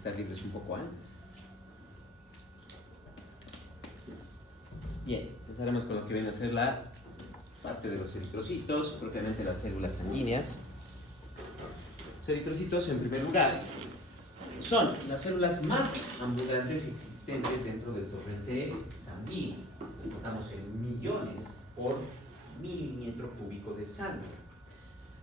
estar libres un poco antes. Bien, empezaremos con lo que viene a ser la parte de los eritrocitos, propiamente las células sanguíneas. Los eritrocitos, en primer lugar, son las células más abundantes existentes dentro del torrente sanguíneo. Los contamos en millones por milímetro cúbico de sangre.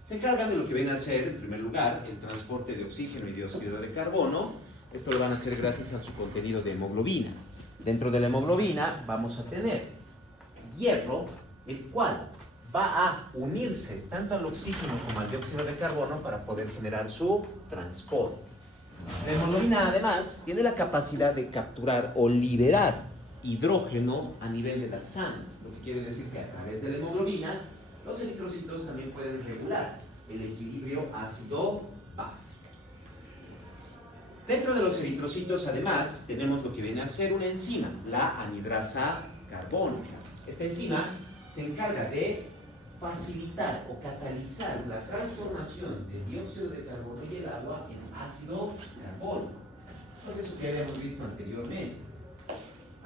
Se encargan de lo que viene a ser, en primer lugar, el transporte de oxígeno y dióxido de carbono. Esto lo van a hacer gracias a su contenido de hemoglobina. Dentro de la hemoglobina vamos a tener hierro, el cual va a unirse tanto al oxígeno como al dióxido de carbono para poder generar su transporte. La hemoglobina, además, tiene la capacidad de capturar o liberar hidrógeno a nivel de la sangre, lo que quiere decir que a través de la hemoglobina los eritrocitos también pueden regular el equilibrio ácido-base. Dentro de los eritrocitos, además, tenemos lo que viene a ser una enzima, la anhidrasa carbónica. Esta enzima se encarga de facilitar o catalizar la transformación del dióxido de carbono y el agua en ácido carbónico. Proceso que habíamos visto anteriormente.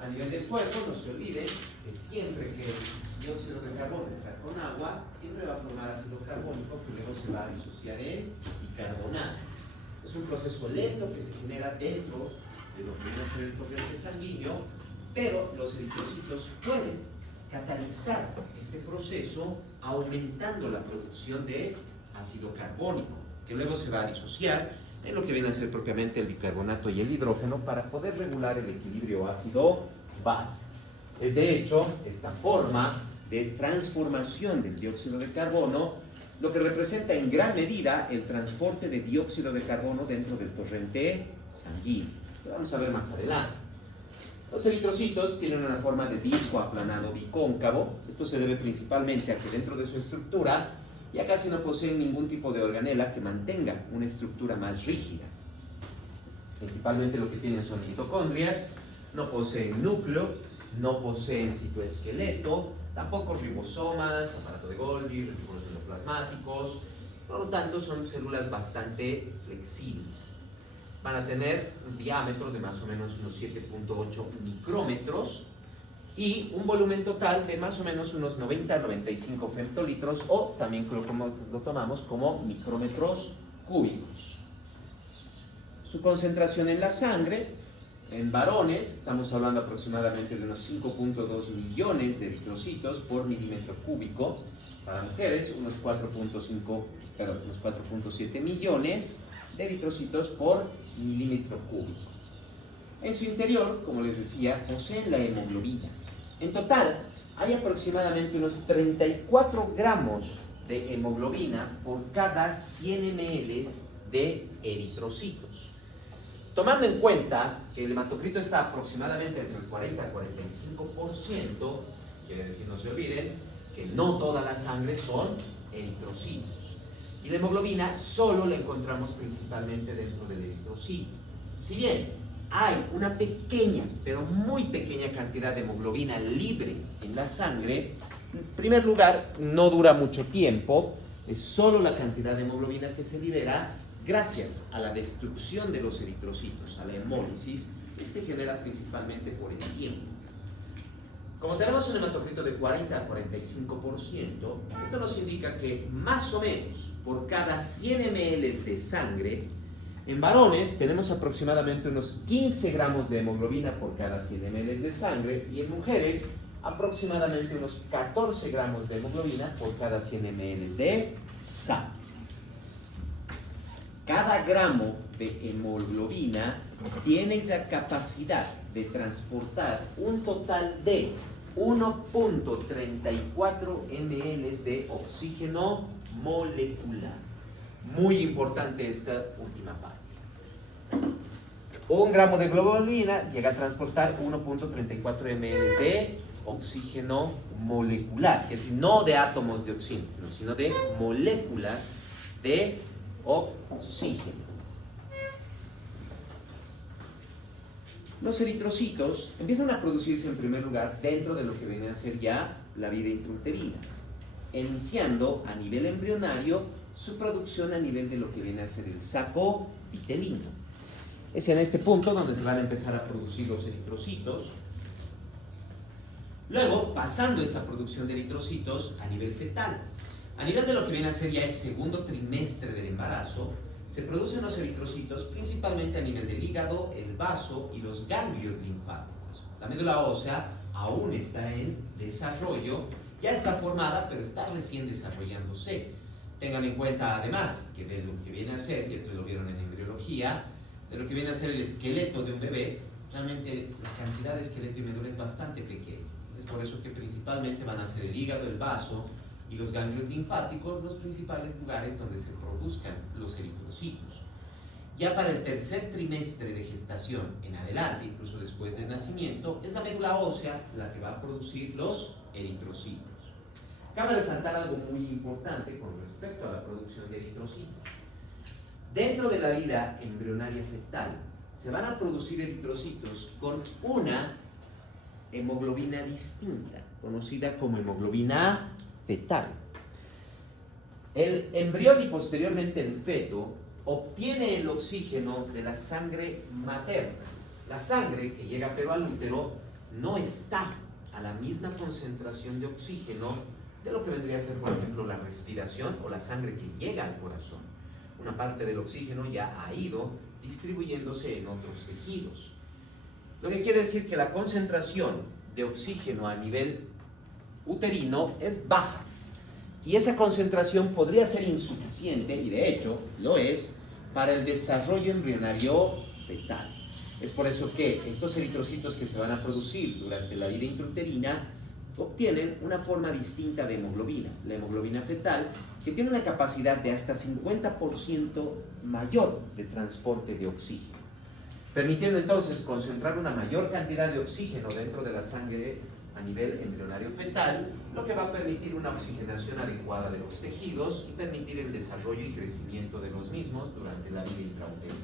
A nivel del cuerpo, no se olviden que siempre que el dióxido de carbono está con agua, siempre va a formar ácido carbónico que luego se va a disociar en bicarbonato. Es un proceso lento que se genera dentro de lo que viene a ser el torrente sanguíneo, pero los eritrocitos pueden catalizar este proceso aumentando la producción de ácido carbónico, que luego se va a disociar en lo que viene a ser propiamente el bicarbonato y el hidrógeno para poder regular el equilibrio ácido-base. Es de hecho esta forma de transformación del dióxido de carbono lo que representa en gran medida el transporte de dióxido de carbono dentro del torrente sanguíneo. Lo vamos a ver más adelante. Los eritrocitos tienen una forma de disco aplanado bicóncavo. Esto se debe principalmente a que dentro de su estructura ya casi no poseen ningún tipo de organela que mantenga una estructura más rígida. Principalmente lo que tienen son mitocondrias, no poseen núcleo, no poseen citoesqueleto, tampoco ribosomas, aparato de Golgi, retículos endoplasmáticos. Por lo tanto, son células bastante flexibles. Van a tener un diámetro de más o menos unos 7.8 micrómetros y un volumen total de más o menos unos 90 a 95 femtolitros, o también lo tomamos como micrómetros cúbicos. Su concentración en la sangre, en varones, estamos hablando aproximadamente de unos 5.2 millones de eritrocitos por milímetro cúbico. Para mujeres, unos 4.7 millones de eritrocitos por milímetro cúbico. En su interior, como les decía, poseen la hemoglobina. En total, hay aproximadamente unos 34 gramos de hemoglobina por cada 100 ml de eritrocitos. Tomando en cuenta que el hematocrito está aproximadamente entre el 40 a 45%, quiere decir, no se olviden, que no toda la sangre son eritrocitos. Y la hemoglobina solo la encontramos principalmente dentro del eritrocito. Si bien hay una pequeña, pero muy pequeña cantidad de hemoglobina libre en la sangre, en primer lugar, no dura mucho tiempo, es solo la cantidad de hemoglobina que se libera gracias a la destrucción de los eritrocitos, a la hemólisis, que se genera principalmente por el tiempo. Como tenemos un hematocrito de 40 a 45%, esto nos indica que más o menos por cada 100 ml de sangre, en varones tenemos aproximadamente unos 15 gramos de hemoglobina por cada 100 ml de sangre, y en mujeres aproximadamente unos 14 gramos de hemoglobina por cada 100 ml de sangre. Cada gramo de hemoglobina tiene la capacidad de transportar un total de 1.34 ml de oxígeno molecular. Muy importante esta última parte. Un gramo de globulina llega a transportar 1.34 ml de oxígeno molecular, es decir, no de átomos de oxígeno, sino de moléculas de oxígeno. Los eritrocitos empiezan a producirse en primer lugar dentro de lo que viene a ser ya la vida intrauterina, iniciando a nivel embrionario su producción a nivel de lo que viene a ser el saco vitelino. Es en este punto donde se van a empezar a producir los eritrocitos. Luego, pasando esa producción de eritrocitos a nivel fetal. A nivel de lo que viene a ser ya el segundo trimestre del embarazo, se producen los eritrocitos principalmente a nivel del hígado, el vaso y los ganglios linfáticos. La médula ósea aún está en desarrollo, ya está formada, pero está recién desarrollándose. Tengan en cuenta además que de lo que viene a ser, y esto lo vieron en embriología, de lo que viene a ser el esqueleto de un bebé, realmente la cantidad de esqueleto y médula es bastante pequeña. Es por eso que principalmente van a ser el hígado, el vaso y los ganglios linfáticos los principales lugares donde se produzcan los eritrocitos. Ya para el tercer trimestre de gestación en adelante, incluso después del nacimiento, es la médula ósea la que va a producir los eritrocitos. Cabe resaltar algo muy importante con respecto a la producción de eritrocitos. Dentro de la vida embrionaria fetal, se van a producir eritrocitos con una hemoglobina distinta, conocida como hemoglobina fetal. El embrión y posteriormente el feto obtiene el oxígeno de la sangre materna. La sangre que llega pero al útero no está a la misma concentración de oxígeno de lo que vendría a ser, por ejemplo, la respiración o la sangre que llega al corazón. Una parte del oxígeno ya ha ido distribuyéndose en otros tejidos. Lo que quiere decir que la concentración de oxígeno a nivel uterino es baja. Y esa concentración podría ser insuficiente, y de hecho lo es, para el desarrollo embrionario fetal. Es por eso que estos eritrocitos que se van a producir durante la vida intrauterina obtienen una forma distinta de hemoglobina, la hemoglobina fetal, que tiene una capacidad de hasta 50% mayor de transporte de oxígeno, permitiendo entonces concentrar una mayor cantidad de oxígeno dentro de la sangre a nivel embrionario fetal, lo que va a permitir una oxigenación adecuada de los tejidos y permitir el desarrollo y crecimiento de los mismos durante la vida intrauterina.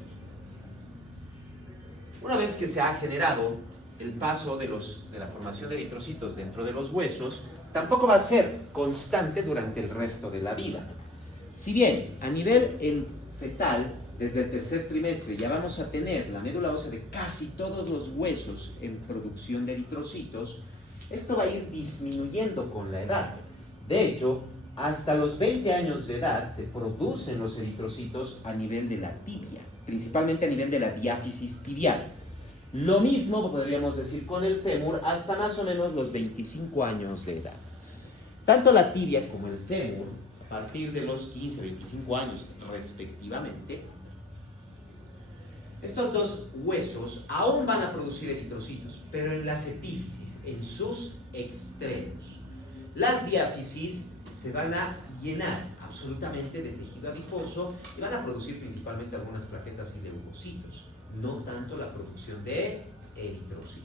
Una vez que se ha generado el paso de la formación de eritrocitos dentro de los huesos, tampoco va a ser constante durante el resto de la vida. Si bien a nivel fetal, desde el tercer trimestre ya vamos a tener la médula ósea de casi todos los huesos en producción de eritrocitos, esto va a ir disminuyendo con la edad. De hecho, hasta los 20 años de edad se producen los eritrocitos a nivel de la tibia, principalmente a nivel de la diáfisis tibial. Lo mismo podríamos decir con el fémur hasta más o menos los 25 años de edad. Tanto la tibia como el fémur, a partir de los 15-25 años respectivamente, estos dos huesos aún van a producir eritrocitos, pero en las epífisis, en sus extremos. Las diáfisis se van a llenar absolutamente de tejido adiposo y van a producir principalmente algunas plaquetas y leucocitos, no tanto la producción de eritrocitos.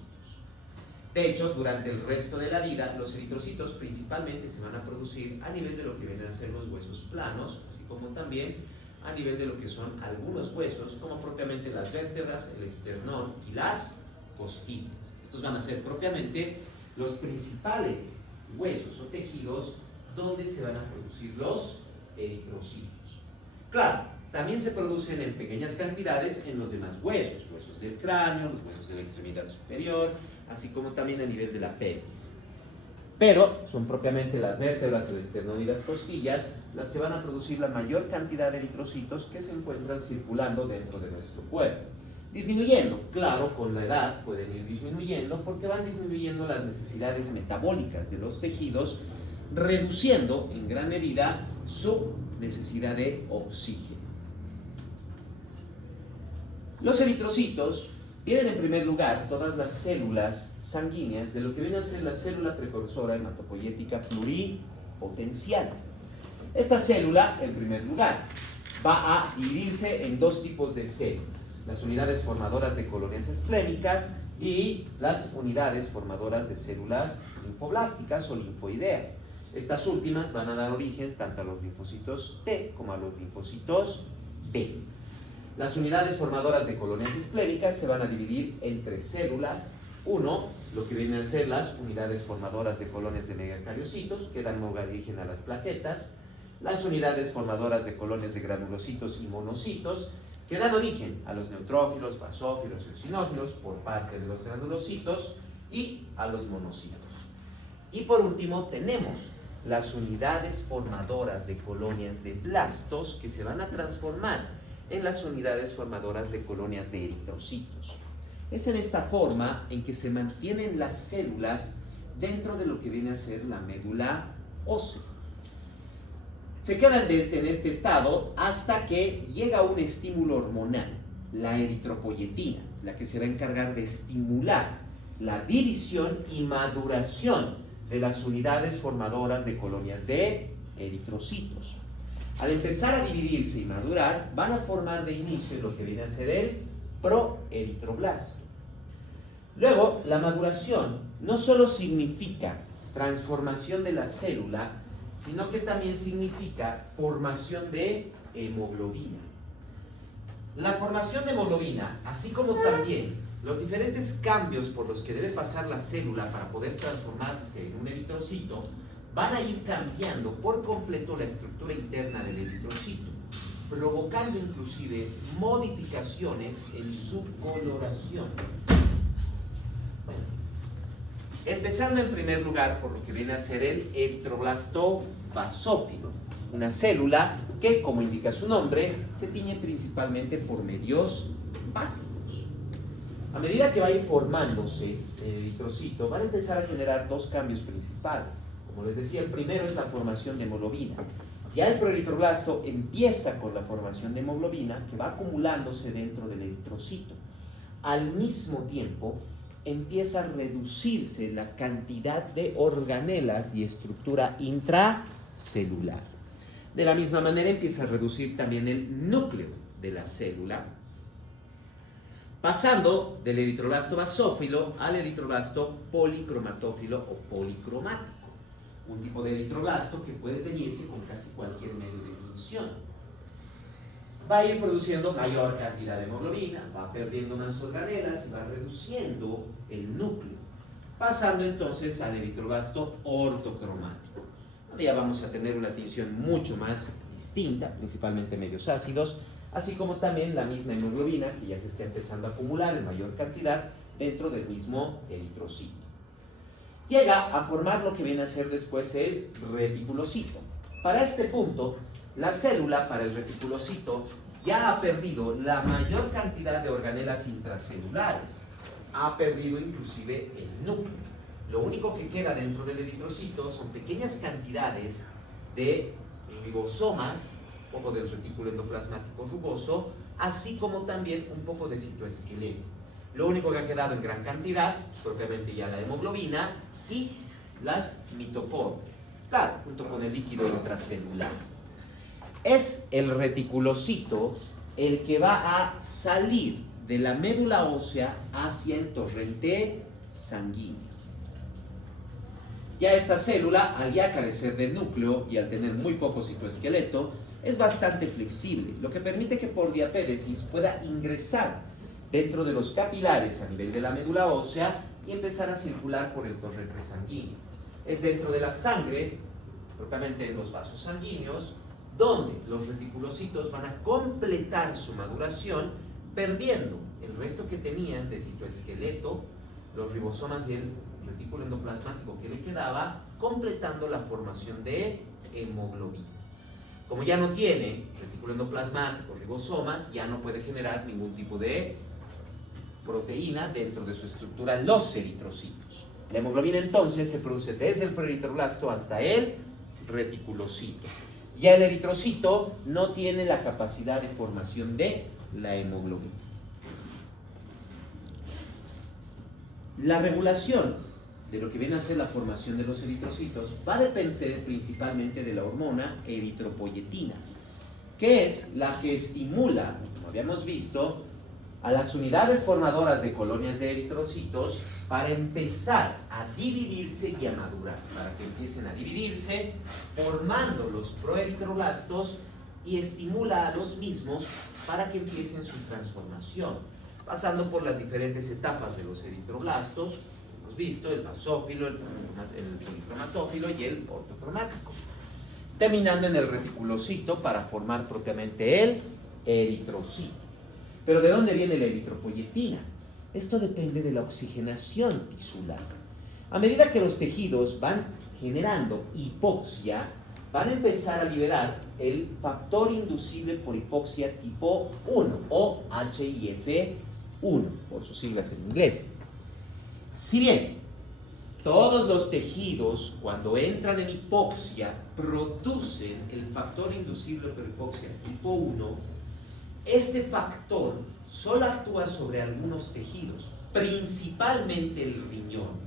De hecho, durante el resto de la vida, los eritrocitos principalmente se van a producir a nivel de lo que vienen a ser los huesos planos, así como también a nivel de lo que son algunos huesos, como propiamente las vértebras, el esternón y las costillas. Estos van a ser propiamente los principales huesos o tejidos donde se van a producir los eritrocitos. Claro, también se producen en pequeñas cantidades en los demás huesos, huesos del cráneo, los huesos de la extremidad superior, así como también a nivel de la pelvis. Pero son propiamente las vértebras, el esternón y las costillas las que van a producir la mayor cantidad de eritrocitos que se encuentran circulando dentro de nuestro cuerpo. Disminuyendo, claro, con la edad pueden ir disminuyendo porque van disminuyendo las necesidades metabólicas de los tejidos, reduciendo en gran medida su necesidad de oxígeno. Los eritrocitos tienen en primer lugar todas las células sanguíneas de lo que viene a ser la célula precursora hematopoyética pluripotencial. Esta célula, en primer lugar, va a dividirse en dos tipos de células: las unidades formadoras de colonias esplénicas y las unidades formadoras de células linfoblásticas o linfoideas. Estas últimas van a dar origen tanto a los linfocitos T como a los linfocitos B. Las unidades formadoras de colonias esplénicas se van a dividir en tres células. Uno, lo que vienen a ser las unidades formadoras de colonias de megacariocitos, que dan origen a las plaquetas. Las unidades formadoras de colonias de granulocitos y monocitos, que dan origen a los neutrófilos, basófilos y eosinófilos por parte de los granulocitos y a los monocitos. Y por último tenemos las unidades formadoras de colonias de blastos que se van a transformar en las unidades formadoras de colonias de eritrocitos. Es en esta forma en que se mantienen las células dentro de lo que viene a ser la médula ósea. Se quedan en este estado hasta que llega un estímulo hormonal, la eritropoyetina, la que se va a encargar de estimular la división y maduración de las unidades formadoras de colonias de eritrocitos. Al empezar a dividirse y madurar, van a formar de inicio lo que viene a ser el proeritroblasto. Luego, la maduración no solo significa transformación de la célula, sino que también significa formación de hemoglobina. La formación de hemoglobina, así como también los diferentes cambios por los que debe pasar la célula para poder transformarse en un eritrocito, van a ir cambiando por completo la estructura interna del eritrocito, provocando inclusive modificaciones en su coloración. Bueno, empezando en primer lugar por lo que viene a ser el eritroblasto basófilo, una célula que, como indica su nombre, se tiñe principalmente por medios básicos. A medida que va a ir formándose el eritrocito, van a empezar a generar dos cambios principales. Como les decía, el primero es la formación de hemoglobina. Ya el proeritroblasto empieza con la formación de hemoglobina que va acumulándose dentro del eritrocito. Al mismo tiempo, empieza a reducirse la cantidad de organelas y estructura intracelular. De la misma manera, empieza a reducir también el núcleo de la célula, pasando del eritroblasto basófilo al eritroblasto policromatófilo o policromático, un tipo de eritroblasto que puede teñirse con casi cualquier medio de función. Va a ir produciendo mayor cantidad de hemoglobina, va perdiendo más organelas y va reduciendo el núcleo, pasando entonces al eritroblasto ortocromático, donde ya vamos a tener una tinción mucho más distinta, principalmente medios ácidos, así como también la misma hemoglobina que ya se está empezando a acumular en mayor cantidad dentro del mismo eritrocito. Llega a formar lo que viene a ser después el reticulocito. Para este punto, la célula para el reticulocito ya ha perdido la mayor cantidad de organelas intracelulares, ha perdido inclusive el núcleo. Lo único que queda dentro del eritrocito son pequeñas cantidades de ribosomas, un poco del retículo endoplasmático rugoso, así como también un poco de citoesqueleto. Lo único que ha quedado en gran cantidad es propiamente ya la hemoglobina y las mitocondrias, claro, junto con el líquido intracelular. Es el reticulocito el que va a salir de la médula ósea hacia el torrente sanguíneo. Ya esta célula, al ya carecer de núcleo y al tener muy poco citoesqueleto, es bastante flexible, lo que permite que por diapédesis pueda ingresar dentro de los capilares a nivel de la médula ósea y empezar a circular por el torrente sanguíneo. Es dentro de la sangre, propiamente en los vasos sanguíneos, donde los reticulocitos van a completar su maduración, perdiendo el resto que tenían de citoesqueleto, los ribosomas y el retículo endoplasmático que le quedaba, completando la formación de hemoglobina. Como ya no tiene retículo endoplasmático, ribosomas, ya no puede generar ningún tipo de proteína dentro de su estructura, los eritrocitos. La hemoglobina entonces se produce desde el proeritroblasto hasta el reticulocito. Ya el eritrocito no tiene la capacidad de formación de la hemoglobina. La regulación de lo que viene a ser la formación de los eritrocitos va a depender principalmente de la hormona eritropoyetina, que es la que estimula, como habíamos visto, a las unidades formadoras de colonias de eritrocitos para empezar a dividirse y a madurar, para que empiecen a dividirse, formando los proeritroblastos, y estimula a los mismos para que empiecen su transformación, pasando por las diferentes etapas de los eritroblastos. Hemos visto el basófilo, el policromatófilo y el ortocromático, terminando en el reticulocito para formar propiamente el eritrocito. Pero ¿de dónde viene la eritropoyetina? Esto depende de la oxigenación tisular. A medida que los tejidos van generando hipoxia, van a empezar a liberar el factor inducible por hipoxia tipo 1 o HIF1, por sus siglas en inglés. Si bien todos los tejidos, cuando entran en hipoxia, producen el factor inducible por hipoxia tipo 1, este factor solo actúa sobre algunos tejidos, principalmente el riñón,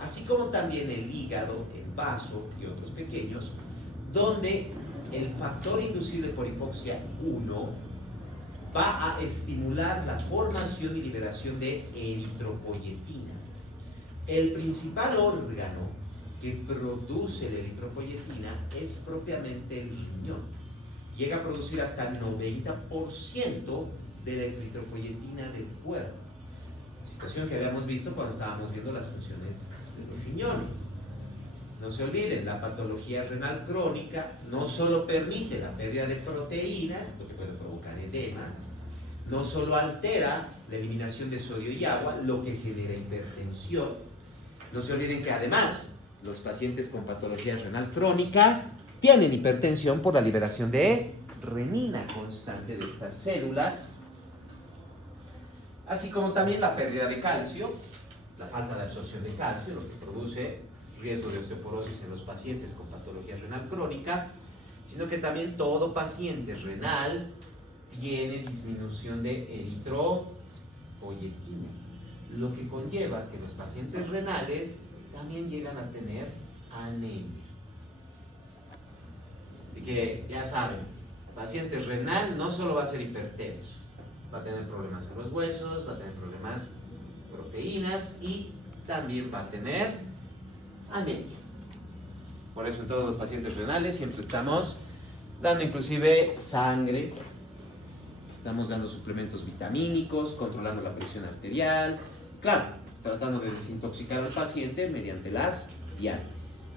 así como también el hígado, el vaso y otros pequeños, donde el factor inducible por hipoxia 1 va a estimular la formación y liberación de eritropoyetina. El principal órgano que produce la eritropoyetina es propiamente el riñón. Llega a producir hasta el 90% de la eritropoyetina del cuerpo. Situación que habíamos visto cuando estábamos viendo las funciones de los riñones. No se olviden, la patología renal crónica no solo permite la pérdida de proteínas, lo que puede provocar edemas, no solo altera la eliminación de sodio y agua, lo que genera hipertensión. No se olviden que además los pacientes con patología renal crónica tienen hipertensión por la liberación de renina constante de estas células, así como también la pérdida de calcio, la falta de absorción de calcio, lo que produce riesgo de osteoporosis en los pacientes con patología renal crónica, sino que también todo paciente renal tiene disminución de eritropoyetina, lo que conlleva que los pacientes renales también llegan a tener anemia. Así que ya saben, el paciente renal no solo va a ser hipertenso, va a tener problemas con los huesos, va a tener problemas de proteínas y también va a tener anemia. Por eso en todos los pacientes renales siempre estamos dando inclusive sangre, estamos dando suplementos vitamínicos, controlando la presión arterial, claro, tratando de desintoxicar al paciente mediante las diálisis.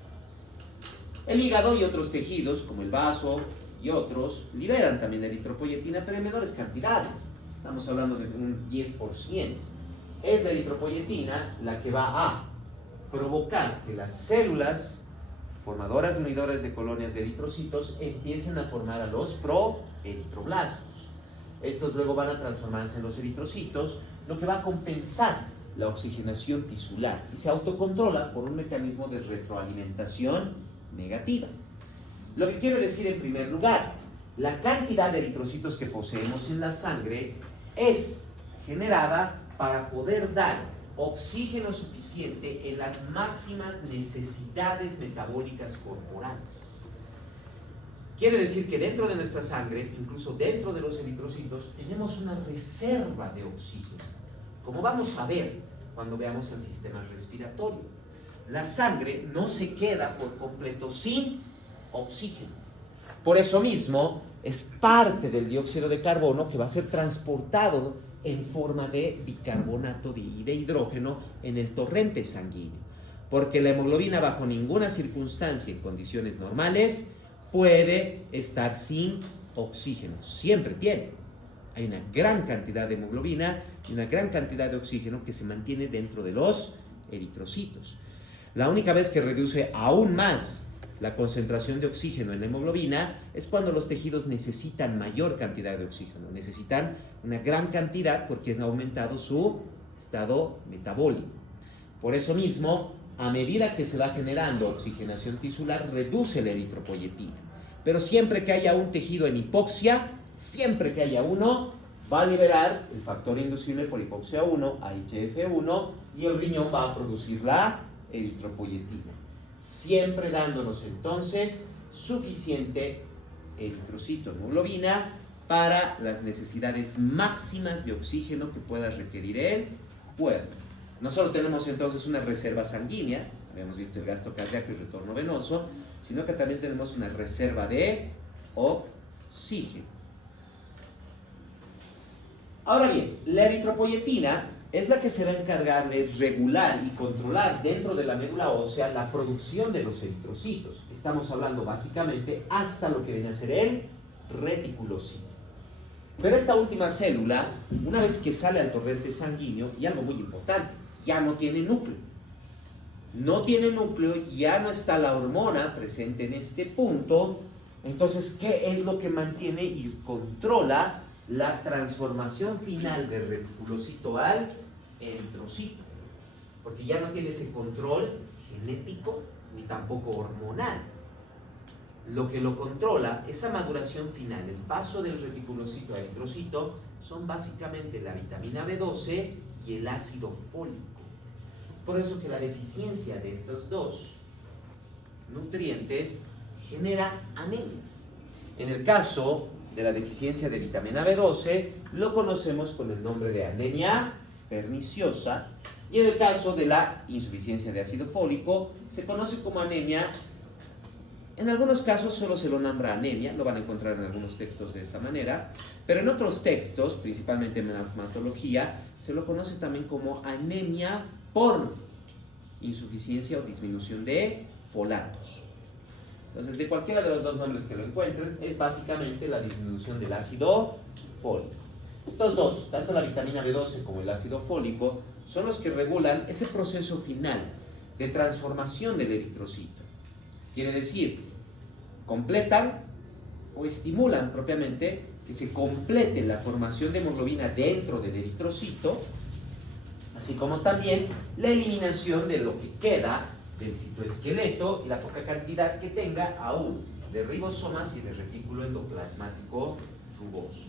El hígado y otros tejidos, como el vaso y otros, liberan también eritropoyetina, pero en menores cantidades. Estamos hablando de un 10%. Es la eritropoyetina la que va a provocar que las células formadoras unidoras de colonias de eritrocitos empiecen a formar a los proeritroblastos. Estos luego van a transformarse en los eritrocitos, lo que va a compensar la oxigenación tisular y se autocontrola por un mecanismo de retroalimentación negativa. Lo que quiere decir en primer lugar, la cantidad de eritrocitos que poseemos en la sangre es generada para poder dar oxígeno suficiente en las máximas necesidades metabólicas corporales. Quiere decir que dentro de nuestra sangre, incluso dentro de los eritrocitos, tenemos una reserva de oxígeno, como vamos a ver cuando veamos el sistema respiratorio. La sangre no se queda por completo sin oxígeno. Por eso mismo, es parte del dióxido de carbono que va a ser transportado en forma de bicarbonato de hidrógeno en el torrente sanguíneo, porque la hemoglobina bajo ninguna circunstancia en condiciones normales puede estar sin oxígeno, siempre tiene. Hay una gran cantidad de hemoglobina y una gran cantidad de oxígeno que se mantiene dentro de los eritrocitos. La única vez que reduce aún más la concentración de oxígeno en la hemoglobina es cuando los tejidos necesitan mayor cantidad de oxígeno, necesitan una gran cantidad porque han aumentado su estado metabólico. Por eso mismo, a medida que se va generando oxigenación tisular, reduce la eritropoyetina. Pero siempre que haya un tejido en hipoxia, siempre que haya uno, va a liberar el factor inducible por hipoxia 1, HF1, y el riñón va a producir la eritropoyetina, siempre dándonos entonces suficiente eritrocito, hemoglobina, para las necesidades máximas de oxígeno que pueda requerir el cuerpo. No solo tenemos entonces una reserva sanguínea, habíamos visto el gasto cardíaco y retorno venoso, sino que también tenemos una reserva de oxígeno. Ahora bien, la eritropoyetina es la que se va a encargar de regular y controlar dentro de la médula ósea la producción de los eritrocitos. Estamos hablando básicamente hasta lo que viene a ser el reticulocito. Pero esta última célula, una vez que sale al torrente sanguíneo, y algo muy importante, ya no tiene núcleo. No tiene núcleo, ya no está la hormona presente en este punto. Entonces, ¿qué es lo que mantiene y controla la transformación final del reticulocito al eritrocito? Porque ya no tiene ese control genético ni tampoco hormonal. Lo que lo controla, esa maduración final, el paso del reticulocito a eritrocito, son básicamente la vitamina B12 y el ácido fólico. Es por eso que la deficiencia de estos dos nutrientes genera anemias. En el caso de la deficiencia de vitamina B12, lo conocemos con el nombre de anemia perniciosa, y en el caso de la insuficiencia de ácido fólico, se conoce como anemia. En algunos casos solo se lo nombra anemia, lo van a encontrar en algunos textos de esta manera, pero en otros textos, principalmente en hematología, se lo conoce también como anemia por insuficiencia o disminución de folatos. Entonces, de cualquiera de los dos nombres que lo encuentren, es básicamente la disminución del ácido fólico. Estos dos, tanto la vitamina B12 como el ácido fólico, son los que regulan ese proceso final de transformación del eritrocito. Quiere decir, completan o estimulan propiamente que se complete la formación de hemoglobina dentro del eritrocito, así como también la eliminación de lo que queda del citoesqueleto y la poca cantidad que tenga aún de ribosomas y de retículo endoplasmático rugoso.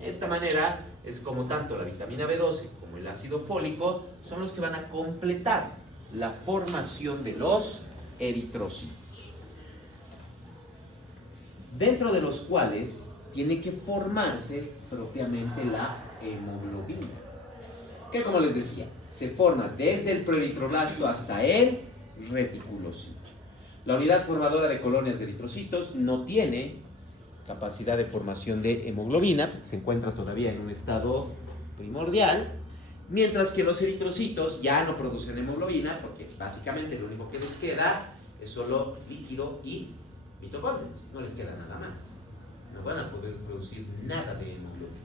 De esta manera es como tanto la vitamina B12 como el ácido fólico son los que van a completar la formación de los eritrocitos, dentro de los cuales tiene que formarse propiamente la hemoglobina, que como les decía, se forma desde el proeritroblasto hasta el reticulocito. La unidad formadora de colonias de eritrocitos no tiene capacidad de formación de hemoglobina, se encuentra todavía en un estado primordial, mientras que los eritrocitos ya no producen hemoglobina, porque básicamente lo único que les queda es solo líquido y mitocondrias, no les queda nada más. No van a poder producir nada de hemoglobina.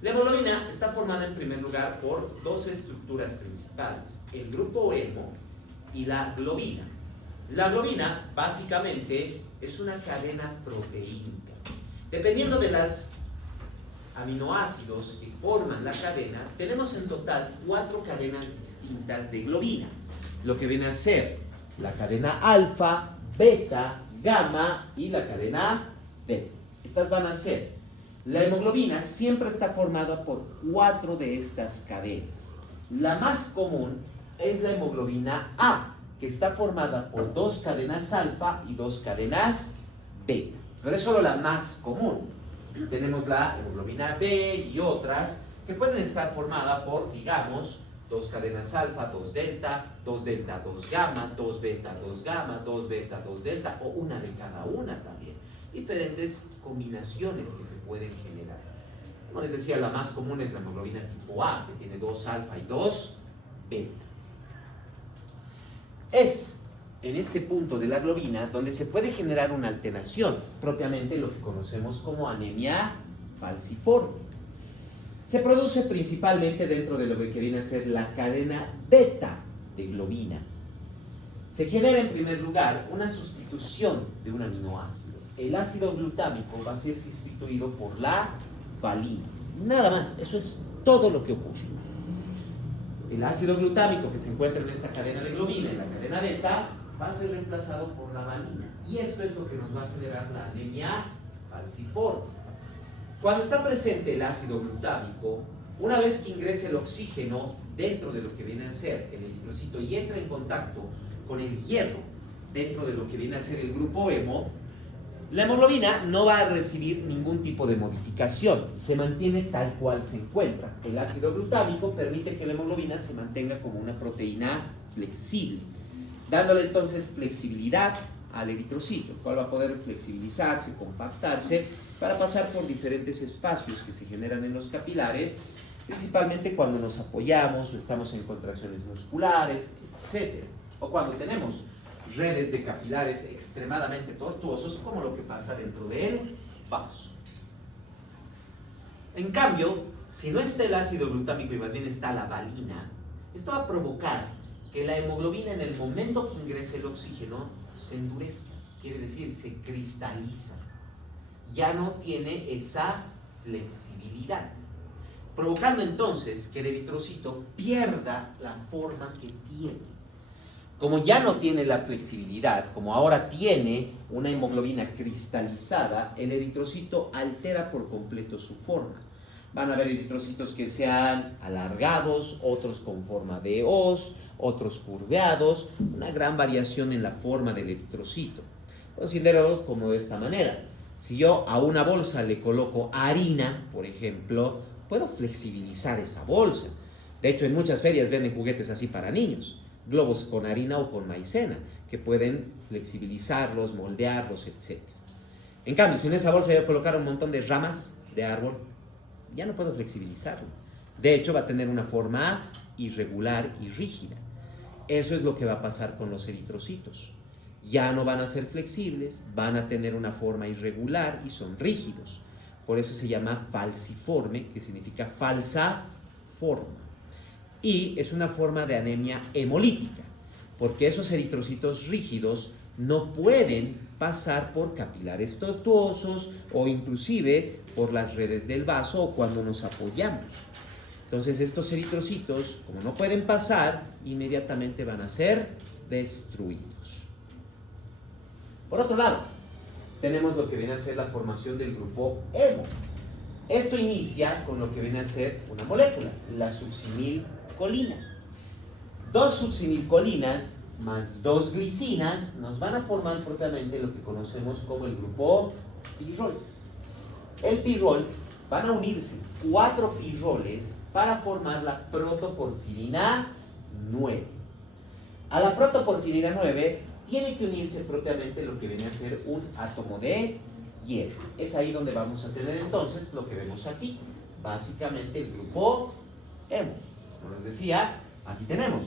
La hemoglobina está formada en primer lugar por dos estructuras principales, el grupo hemo y la globina. La globina básicamente es una cadena proteínica. Dependiendo de los aminoácidos que forman la cadena, tenemos en total 4 cadenas distintas de globina, lo que viene a ser la cadena alfa, beta, gamma y la cadena delta. Estas van a ser, la hemoglobina siempre está formada por 4 de estas cadenas. La más común es la hemoglobina A, que está formada por 2 cadenas alfa y 2 cadenas beta, pero es solo la más común. Tenemos la hemoglobina B y otras que pueden estar formadas por, digamos, 2 cadenas alfa, 2 delta, 2 delta, 2 gamma, 2 beta, 2 gamma, 2 beta, 2 delta, o una de cada una también. Diferentes combinaciones que se pueden generar. Como les decía, la más común es la hemoglobina tipo A, que tiene 2 alfa y 2 beta. Es en este punto de la globina donde se puede generar una alteración, propiamente lo que conocemos como anemia falciforme. Se produce principalmente dentro de lo que viene a ser la cadena beta de globina. Se genera en primer lugar una sustitución de un aminoácido. El ácido glutámico va a ser sustituido por la valina. Nada más, eso es todo lo que ocurre. El ácido glutámico que se encuentra en esta cadena de globina, en la cadena beta, va a ser reemplazado por la valina. Y esto es lo que nos va a generar la anemia falciforme. Cuando está presente el ácido glutámico, una vez que ingrese el oxígeno dentro de lo que viene a ser el eritrocito y entra en contacto con el hierro dentro de lo que viene a ser el grupo hemo, la hemoglobina no va a recibir ningún tipo de modificación, se mantiene tal cual se encuentra. El ácido glutámico permite que la hemoglobina se mantenga como una proteína flexible, dándole entonces flexibilidad al eritrocito, el cual va a poder flexibilizarse, compactarse, para pasar por diferentes espacios que se generan en los capilares, principalmente cuando nos apoyamos o estamos en contracciones musculares, etc. O cuando tenemos redes de capilares extremadamente tortuosos, como lo que pasa dentro del vaso. En cambio, si no está el ácido glutámico y más bien está la valina, esto va a provocar que la hemoglobina en el momento que ingrese el oxígeno se endurezca, quiere decir se cristaliza, ya no tiene esa flexibilidad, provocando entonces que el eritrocito pierda la forma que tiene. Como ya no tiene la flexibilidad, como ahora tiene una hemoglobina cristalizada, el eritrocito altera por completo su forma. Van a haber eritrocitos que sean alargados, otros con forma de hoz, otros curveados, una gran variación en la forma del eritrocito. Considero como de esta manera. Si yo a una bolsa le coloco harina, por ejemplo, puedo flexibilizar esa bolsa. De hecho, en muchas ferias venden juguetes así para niños, globos con harina o con maicena, que pueden flexibilizarlos, moldearlos, etc. En cambio, si en esa bolsa yo colocara un montón de ramas de árbol, ya no puedo flexibilizarlo. De hecho, va a tener una forma irregular y rígida. Eso es lo que va a pasar con los eritrocitos. Ya no van a ser flexibles, van a tener una forma irregular y son rígidos. Por eso se llama falciforme, que significa falsa forma. Y es una forma de anemia hemolítica, porque esos eritrocitos rígidos no pueden pasar por capilares tortuosos o inclusive por las redes del vaso o cuando nos apoyamos. Entonces estos eritrocitos, como no pueden pasar, inmediatamente van a ser destruidos. Por otro lado, tenemos lo que viene a ser la formación del grupo hemo. Esto inicia con lo que viene a ser una molécula, la succinilcolina. 2 succinilcolinas más 2 glicinas nos van a formar propiamente lo que conocemos como el grupo pirrol. El pirrol, van a unirse 4 pirroles para formar la protoporfirina 9. A la protoporfirina 9 tiene que unirse propiamente lo que viene a ser un átomo de hierro. Es ahí donde vamos a tener entonces lo que vemos aquí, básicamente el grupo hemo. Como les decía, aquí tenemos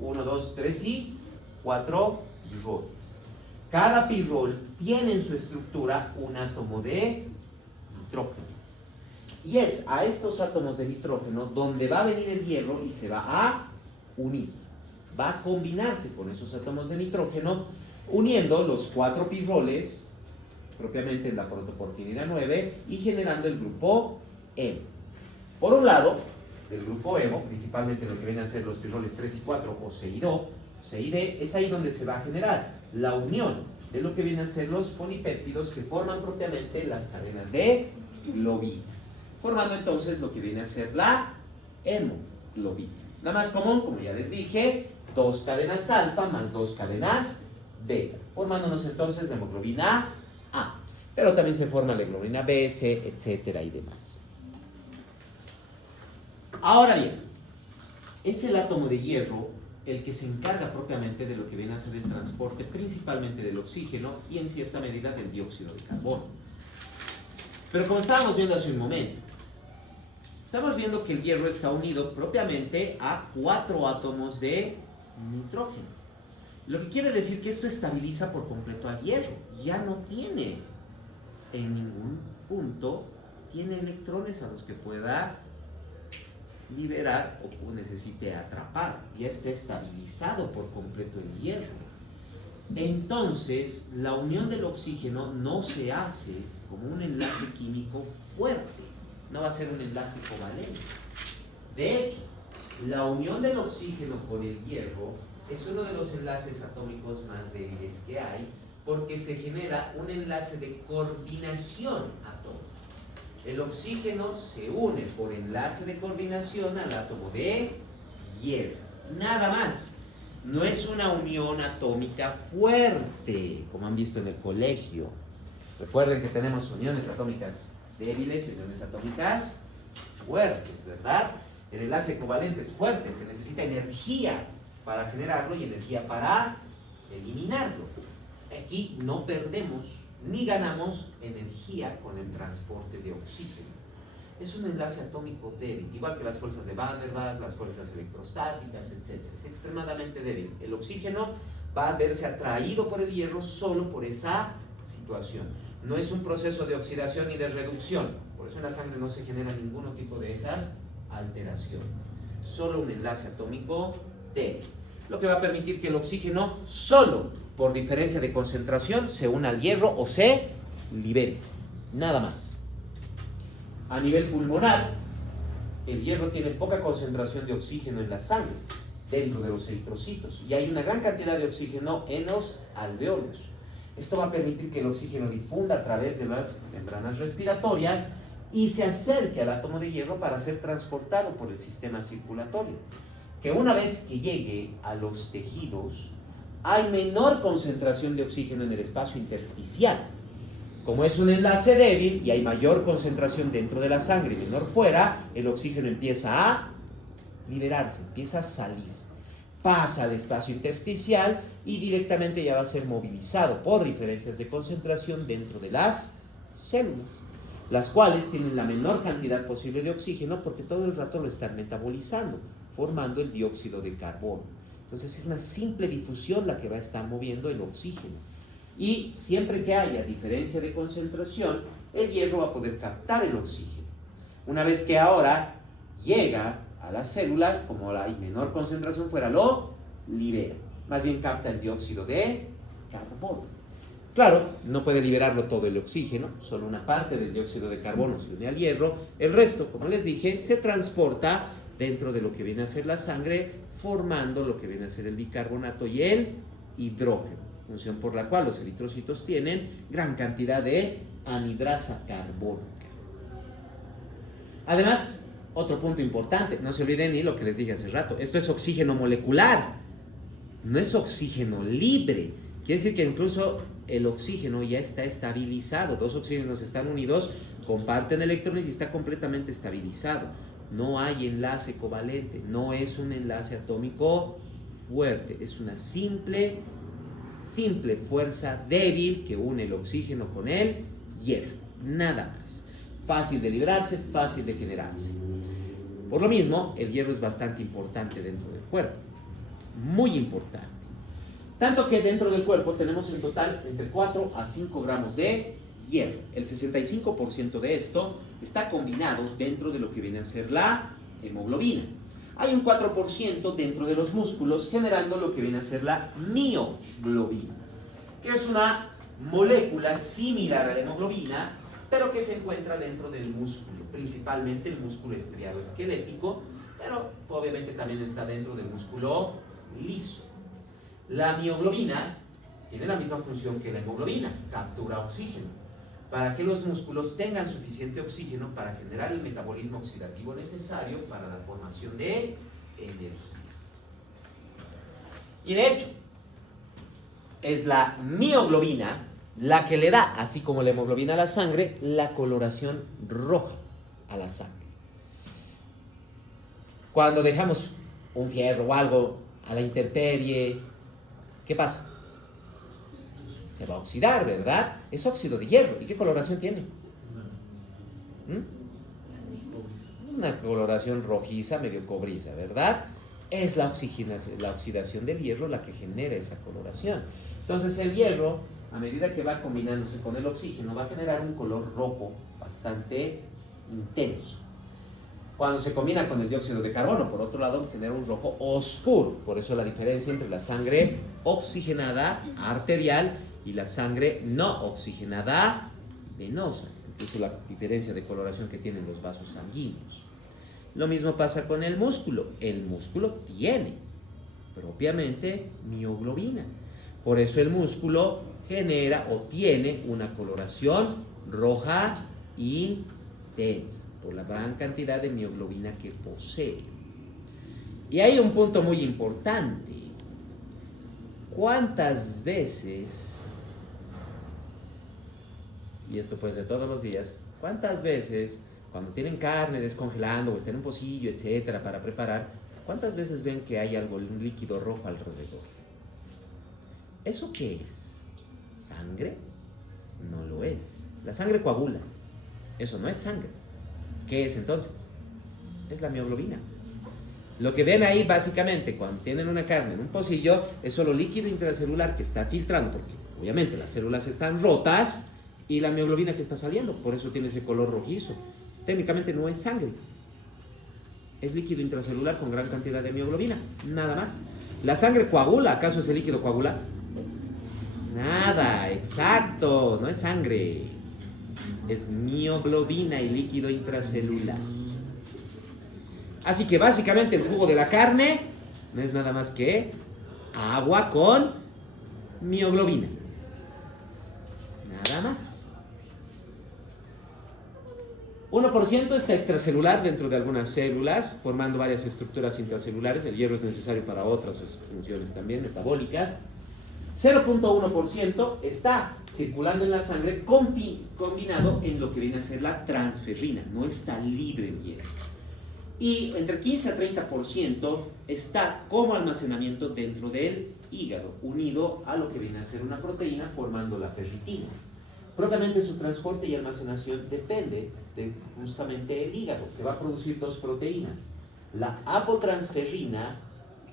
1, 2, 3 y 4 pirroles. Cada pirrol tiene en su estructura un átomo de nitrógeno. Y es a estos átomos de nitrógeno donde va a venir el hierro y se va a unir. Va a combinarse con esos átomos de nitrógeno, uniendo los 4 pirroles, propiamente en la protoporfirina 9, y generando el grupo hemo. Por un lado, del grupo hemo, principalmente lo que vienen a ser los pirroles 3 y 4 o C y D, es ahí donde se va a generar la unión de lo que vienen a ser los polipéptidos que forman propiamente las cadenas de globina, formando entonces lo que viene a ser la hemoglobina. La más común, como ya les dije, 2 cadenas alfa más 2 cadenas beta, formándonos entonces la hemoglobina A. Pero también se forma la hemoglobina B, C, etcétera y demás. Ahora bien, es el átomo de hierro el que se encarga propiamente de lo que viene a ser el transporte principalmente del oxígeno y en cierta medida del dióxido de carbono. Pero como estábamos viendo hace un momento, estamos viendo que el hierro está unido propiamente a 4 átomos de nitrógeno. Lo que quiere decir que esto estabiliza por completo al hierro. Ya no tiene en ningún punto, tiene electrones a los que pueda liberar o necesite atrapar. Ya está estabilizado por completo el hierro. Entonces, la unión del oxígeno no se hace como un enlace químico fuerte. No va a ser un enlace covalente. De hecho, la unión del oxígeno con el hierro es uno de los enlaces atómicos más débiles que hay, porque se genera un enlace de coordinación atómica. El oxígeno se une por enlace de coordinación al átomo de hierro. Nada más. No es una unión atómica fuerte, como han visto en el colegio. Recuerden que tenemos uniones atómicas débiles y uniones atómicas fuertes, ¿verdad? El enlace covalente es fuerte, se necesita energía para generarlo y energía para eliminarlo. Aquí no perdemos ni ganamos energía con el transporte de oxígeno. Es un enlace atómico débil, igual que las fuerzas de Van der Waals, las fuerzas electrostáticas, etc. Es extremadamente débil. El oxígeno va a verse atraído por el hierro solo por esa situación. No es un proceso de oxidación ni de reducción. Por Por eso en la sangre no se genera ningún tipo de esas alteraciones. Solo un enlace atómico débil. Lo que va a permitir que el oxígeno, solo por diferencia de concentración, se una al hierro o se libere. Nada más. A nivel pulmonar, el hierro tiene poca concentración de oxígeno en la sangre, dentro de los eritrocitos, y hay una gran cantidad de oxígeno en los alveolos. Esto va a permitir que el oxígeno difunda a través de las membranas respiratorias y se acerque al átomo de hierro para ser transportado por el sistema circulatorio. Que una vez que llegue a los tejidos, hay menor concentración de oxígeno en el espacio intersticial. Como es un enlace débil y hay mayor concentración dentro de la sangre y menor fuera, el oxígeno empieza a liberarse, empieza a salir. Pasa al espacio intersticial y directamente ya va a ser movilizado por diferencias de concentración dentro de las células, las cuales tienen la menor cantidad posible de oxígeno porque todo el rato lo están metabolizando, formando el dióxido de carbono. Entonces es una simple difusión la que va a estar moviendo el oxígeno. Y siempre que haya diferencia de concentración, el hierro va a poder captar el oxígeno. Una vez que ahora llega a las células, como hay menor concentración fuera, lo libera. Más bien capta el dióxido de carbono. Claro, no puede liberarlo todo el oxígeno, solo una parte del dióxido de carbono se une al hierro. El resto, como les dije, se transporta dentro de lo que viene a ser la sangre, formando lo que viene a ser el bicarbonato y el hidrógeno, función por la cual los eritrocitos tienen gran cantidad de anhidrasa carbónica. Además, otro punto importante, no se olviden ni lo que les dije hace rato, esto es oxígeno molecular, no es oxígeno libre. Quiere decir que incluso el oxígeno ya está estabilizado, dos oxígenos están unidos, comparten electrones y está completamente estabilizado. No hay enlace covalente, no es un enlace atómico fuerte, es una simple fuerza débil que une el oxígeno con el hierro, nada más. Fácil de liberarse, fácil de generarse. Por lo mismo, el hierro es bastante importante dentro del cuerpo, muy importante. Tanto que dentro del cuerpo tenemos en total entre 4 a 5 gramos de hierro. El 65% de esto está combinado dentro de lo que viene a ser la hemoglobina. Hay un 4% dentro de los músculos generando lo que viene a ser la mioglobina, que es una molécula similar a la hemoglobina, pero que se encuentra dentro del músculo, principalmente el músculo estriado esquelético, pero obviamente también está dentro del músculo liso. La mioglobina tiene la misma función que la hemoglobina, captura oxígeno, para que los músculos tengan suficiente oxígeno para generar el metabolismo oxidativo necesario para la formación de energía. Y de hecho, es la mioglobina la que le da, así como la hemoglobina a la sangre, la coloración roja a la sangre. Cuando dejamos un fierro o algo a la intemperie, ¿qué pasa? Se va a oxidar, ¿verdad? Es óxido de hierro. ¿Y qué coloración tiene? Una coloración rojiza, medio cobriza, ¿verdad? Es la oxidación del hierro la que genera esa coloración. Entonces el hierro, a medida que va combinándose con el oxígeno, va a generar un color rojo bastante intenso. Cuando se combina con el dióxido de carbono, por otro lado, genera un rojo oscuro. Por eso la diferencia entre la sangre oxigenada arterial y la sangre no oxigenada venosa. Incluso la diferencia de coloración que tienen los vasos sanguíneos. Lo mismo pasa con el músculo. El músculo tiene propiamente mioglobina. Por eso el músculo genera o tiene una coloración roja intensa, por la gran cantidad de mioglobina que posee. Y hay un punto muy importante. ¿Cuántas veces, y esto puede ser todos los días, cuántas veces cuando tienen carne descongelando o están en un pocillo, etcétera, para preparar, cuántas veces ven que hay algo, un líquido rojo alrededor? ¿Eso qué es? ¿Sangre? No lo es. La sangre coagula. Eso no es sangre. ¿Qué es entonces? Es la mioglobina. Lo que ven ahí básicamente cuando tienen una carne en un pocillo es solo líquido intracelular que está filtrando, porque obviamente las células están rotas Y la mioglobina que está saliendo, por eso tiene ese color rojizo. Técnicamente no es sangre. Es líquido intracelular con gran cantidad de mioglobina, nada más. ¿La sangre coagula? ¿Acaso ese líquido coagula? Nada, exacto, no es sangre. Es mioglobina y líquido intracelular. Así que básicamente el jugo de la carne no es nada más que agua con mioglobina. Nada más. 1% está extracelular dentro de algunas células, formando varias estructuras intracelulares. El hierro es necesario para otras funciones también metabólicas. 0.1% está circulando en la sangre combinado en lo que viene a ser la transferrina. No está libre el hierro. Y entre 15 a 30% está como almacenamiento dentro del hígado, unido a lo que viene a ser una proteína formando la ferritina. Propiamente su transporte y almacenación depende de justamente el hígado, que va a producir dos proteínas, la apotransferrina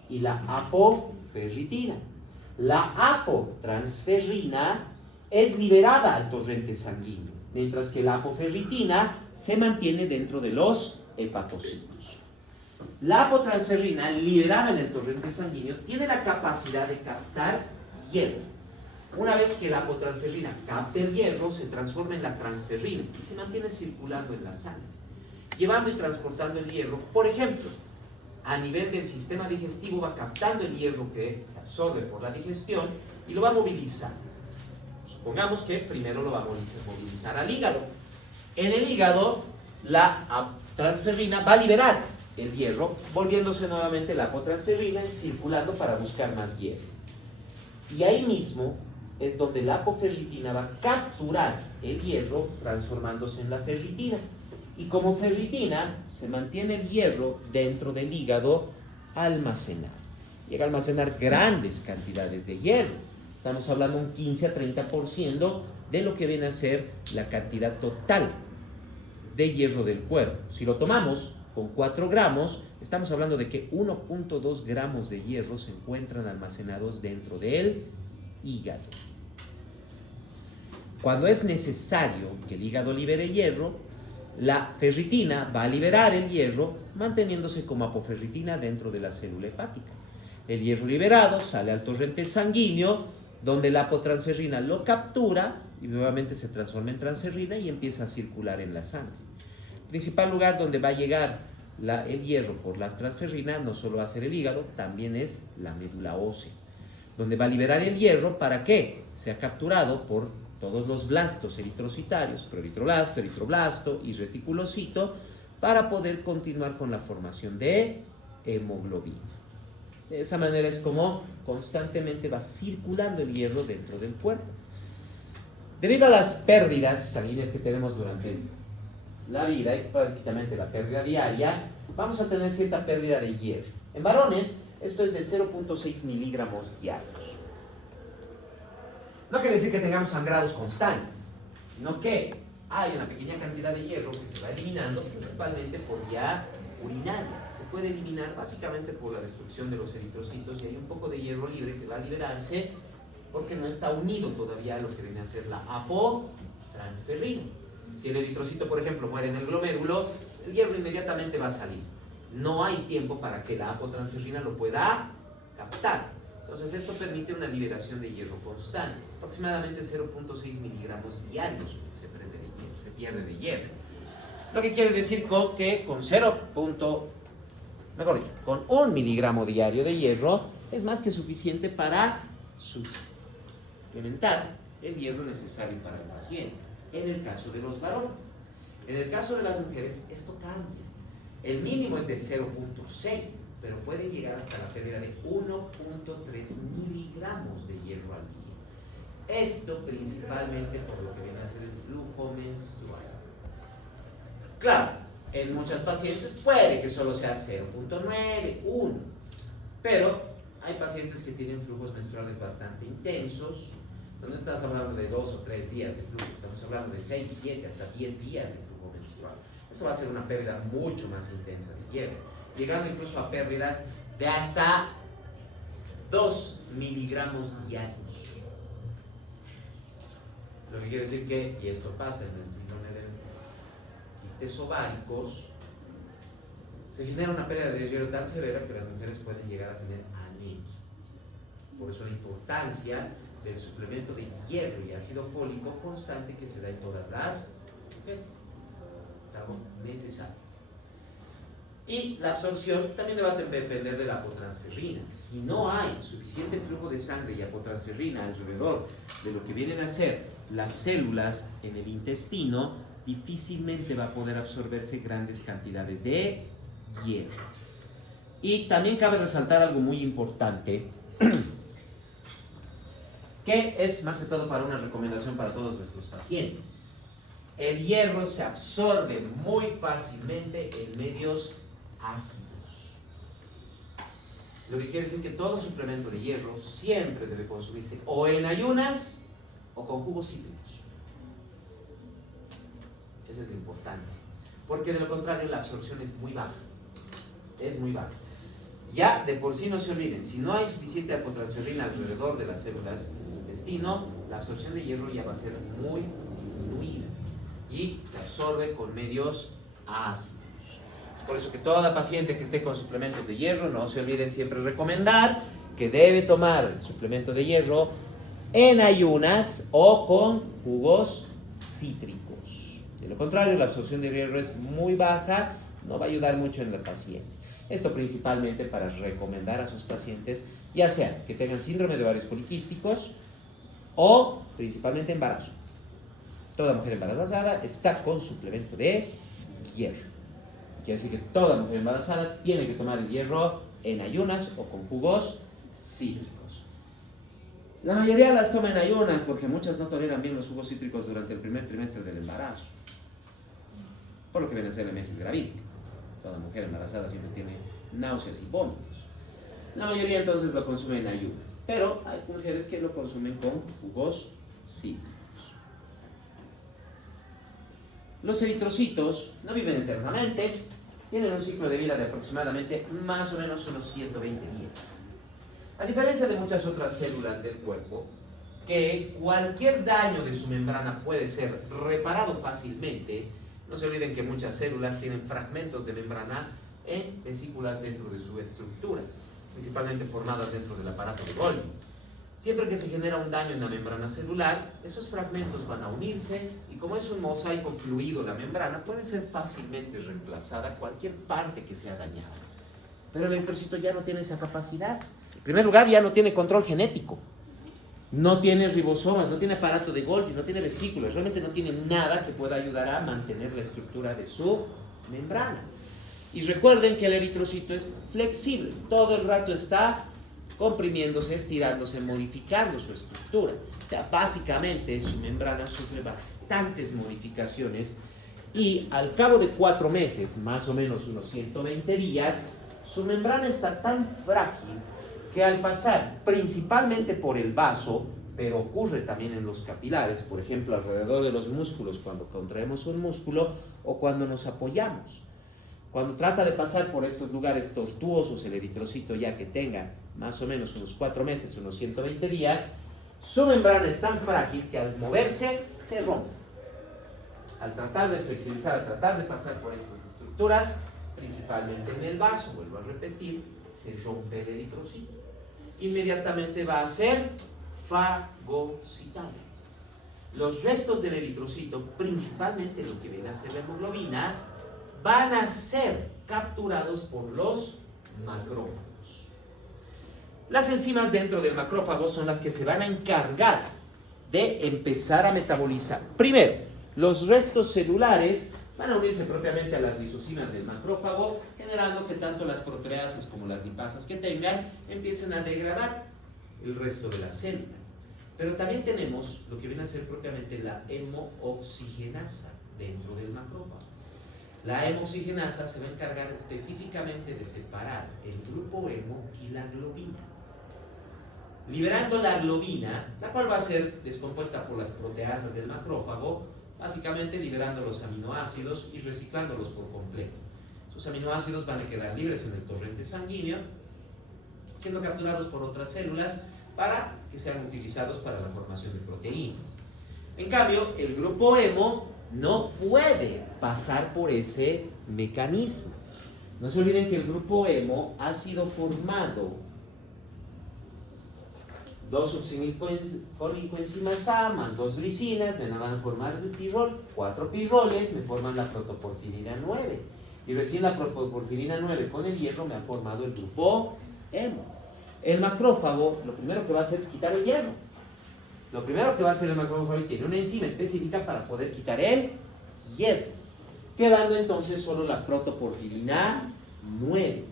y la apoferritina. La apotransferrina es liberada al torrente sanguíneo, mientras que la apoferritina se mantiene dentro de los hepatocitos. La apotransferina, liberada en el torrente sanguíneo, tiene la capacidad de captar hierro. Una vez que la apotransferina capta el hierro, se transforma en la transferrina y se mantiene circulando en la sangre, llevando y transportando el hierro. Por ejemplo, a nivel del sistema digestivo va captando el hierro que se absorbe por la digestión y lo va a movilizar. Supongamos que primero lo va a movilizar al hígado. En el hígado, la transferrina va a liberar el hierro, volviéndose nuevamente la apotransferina y circulando para buscar más hierro. Y ahí mismo es donde la apoferritina va a capturar el hierro transformándose en la ferritina. Y como ferritina se mantiene el hierro dentro del hígado almacenado. Llega a almacenar grandes cantidades de hierro. Estamos hablando de un 15 a 30% de lo que viene a ser la cantidad total de hierro del cuerpo. Si lo tomamos con 4 gramos, estamos hablando de que 1.2 gramos de hierro se encuentran almacenados dentro del hígado. Cuando es necesario que el hígado libere hierro, la ferritina va a liberar el hierro manteniéndose como apoferritina dentro de la célula hepática. El hierro liberado sale al torrente sanguíneo donde la apotransferina lo captura y nuevamente se transforma en transferrina y empieza a circular en la sangre. El principal lugar donde va a llegar el hierro por la transferrina no solo va a ser el hígado, también es la médula ósea, donde va a liberar el hierro para que sea capturado por todos los blastos eritrocitarios, proeritroblasto, eritroblasto y reticulocito, para poder continuar con la formación de hemoglobina. De esa manera es como constantemente va circulando el hierro dentro del cuerpo. Debido a las pérdidas sanguíneas que tenemos durante la vida, y prácticamente la pérdida diaria, vamos a tener cierta pérdida de hierro. En varones, esto es de 0.6 miligramos diarios. No quiere decir que tengamos sangrados constantes, sino que hay una pequeña cantidad de hierro que se va eliminando principalmente por vía urinaria. Se puede eliminar básicamente por la destrucción de los eritrocitos y hay un poco de hierro libre que va a liberarse porque no está unido todavía a lo que viene a ser la apotransferrina. Si el eritrocito, por ejemplo, muere en el glomérulo, el hierro inmediatamente va a salir. No hay tiempo para que la apotransferrina lo pueda captar. Entonces esto permite una liberación de hierro constante, aproximadamente 0.6 miligramos diarios se pierde de hierro. Lo que quiere decir que con 1 miligramo diario de hierro es más que suficiente para suplementar el hierro necesario para el paciente, en el caso de los varones. En el caso de las mujeres esto cambia. El mínimo es de 0.6, pero puede llegar hasta la pérdida de 1.3 miligramos de hierro al día. Esto principalmente por lo que viene a ser el flujo menstrual. Claro, en muchas pacientes puede que solo sea 0.9, 1, pero hay pacientes que tienen flujos menstruales bastante intensos. No estás hablando de 2 o 3 días de flujo, estamos hablando de 6, 7, hasta 10 días de flujo menstrual. Eso va a ser una pérdida mucho más intensa de hierro, llegando incluso a pérdidas de hasta 2 miligramos diarios. Lo que quiere decir que, y esto pasa en el síndrome de quistes ováricos, se genera una pérdida de hierro tan severa que las mujeres pueden llegar a tener anemia. Por eso la importancia del suplemento de hierro y ácido fólico constante que se da en todas las mujeres. Es algo necesario. Y la absorción también va a depender de la apotransferrina. Si no hay suficiente flujo de sangre y apotransferrina alrededor de lo que vienen a ser las células en el intestino, difícilmente va a poder absorberse grandes cantidades de hierro. Y también cabe resaltar algo muy importante, que es más que todo para una recomendación para todos nuestros pacientes. El hierro se absorbe muy fácilmente en medios ácidos. Lo que quiere decir que todo suplemento de hierro siempre debe consumirse o en ayunas o con jugos cítricos. Esa es la importancia. Porque de lo contrario la absorción es muy baja. Es muy baja. Ya de por sí no se olviden, si no hay suficiente apotransferina alrededor de las células del intestino, la absorción de hierro ya va a ser muy disminuida y se absorbe con medios ácidos. Por eso que toda paciente que esté con suplementos de hierro, no se olviden siempre recomendar que debe tomar el suplemento de hierro en ayunas o con jugos cítricos. De lo contrario, la absorción de hierro es muy baja, no va a ayudar mucho en el paciente. Esto principalmente para recomendar a sus pacientes, ya sea que tengan síndrome de ovarios poliquísticos o principalmente embarazo. Toda mujer embarazada está con suplemento de hierro. Quiere decir que toda mujer embarazada tiene que tomar el hierro en ayunas o con jugos cítricos. La mayoría las toma en ayunas porque muchas no toleran bien los jugos cítricos durante el primer trimestre del embarazo, por lo que viene a ser la emesis gravídica. Toda mujer embarazada siempre tiene náuseas y vómitos. La mayoría entonces lo consume en ayunas, pero hay mujeres que lo consumen con jugos cítricos. Los eritrocitos no viven eternamente, tienen un ciclo de vida de aproximadamente más o menos unos 120 días. A diferencia de muchas otras células del cuerpo, que cualquier daño de su membrana puede ser reparado fácilmente, no se olviden que muchas células tienen fragmentos de membrana en vesículas dentro de su estructura, principalmente formadas dentro del aparato de Golgi. Siempre que se genera un daño en la membrana celular, esos fragmentos van a unirse y como es un mosaico fluido la membrana, puede ser fácilmente reemplazada cualquier parte que sea dañada. Pero el eritrocito ya no tiene esa capacidad. En primer lugar, ya no tiene control genético. No tiene ribosomas, no tiene aparato de Golgi, no tiene vesículas, realmente no tiene nada que pueda ayudar a mantener la estructura de su membrana. Y recuerden que el eritrocito es flexible, todo el rato está comprimiéndose, estirándose, modificando su estructura. O sea, básicamente su membrana sufre bastantes modificaciones y al cabo de 4 meses, más o menos unos 120 días, su membrana está tan frágil que al pasar principalmente por el vaso, pero ocurre también en los capilares, por ejemplo, alrededor de los músculos cuando contraemos un músculo o cuando nos apoyamos. Cuando trata de pasar por estos lugares tortuosos el eritrocito, ya que tenga más o menos unos 4 meses, unos 120 días, su membrana es tan frágil que al moverse se rompe. Al tratar de flexibilizar, al tratar de pasar por estas estructuras, principalmente en el vaso, vuelvo a repetir, se rompe el eritrocito. Inmediatamente va a ser fagocitado. Los restos del eritrocito, principalmente lo que viene a ser la hemoglobina, van a ser capturados por los macrófagos. Las enzimas dentro del macrófago son las que se van a encargar de empezar a metabolizar. Primero, los restos celulares van a unirse propiamente a las lisocimas del macrófago, generando que tanto las proteasas como las lipasas que tengan empiecen a degradar el resto de la célula. Pero también tenemos lo que viene a ser propiamente la hemooxigenasa dentro del macrófago. La hemooxigenasa se va a encargar específicamente de separar el grupo hemo y la globina, liberando la globina, la cual va a ser descompuesta por las proteasas del macrófago, básicamente liberando los aminoácidos y reciclándolos por completo. Sus aminoácidos van a quedar libres en el torrente sanguíneo, siendo capturados por otras células para que sean utilizados para la formación de proteínas. En cambio, el grupo hemo no puede pasar por ese mecanismo. No se olviden que el grupo hemo ha sido formado dos succinilcoenzimas A más dos glicinas me van a formar el pirrol, 4 pirroles me forman la protoporfirina 9 y recién la protoporfirina 9 con el hierro me ha formado el grupo hemo. El macrófago lo primero que va a hacer es quitar el hierro. Lo primero que va a hacer el macrófago tiene una enzima específica para poder quitar el hierro, quedando entonces solo la protoporfirina 9.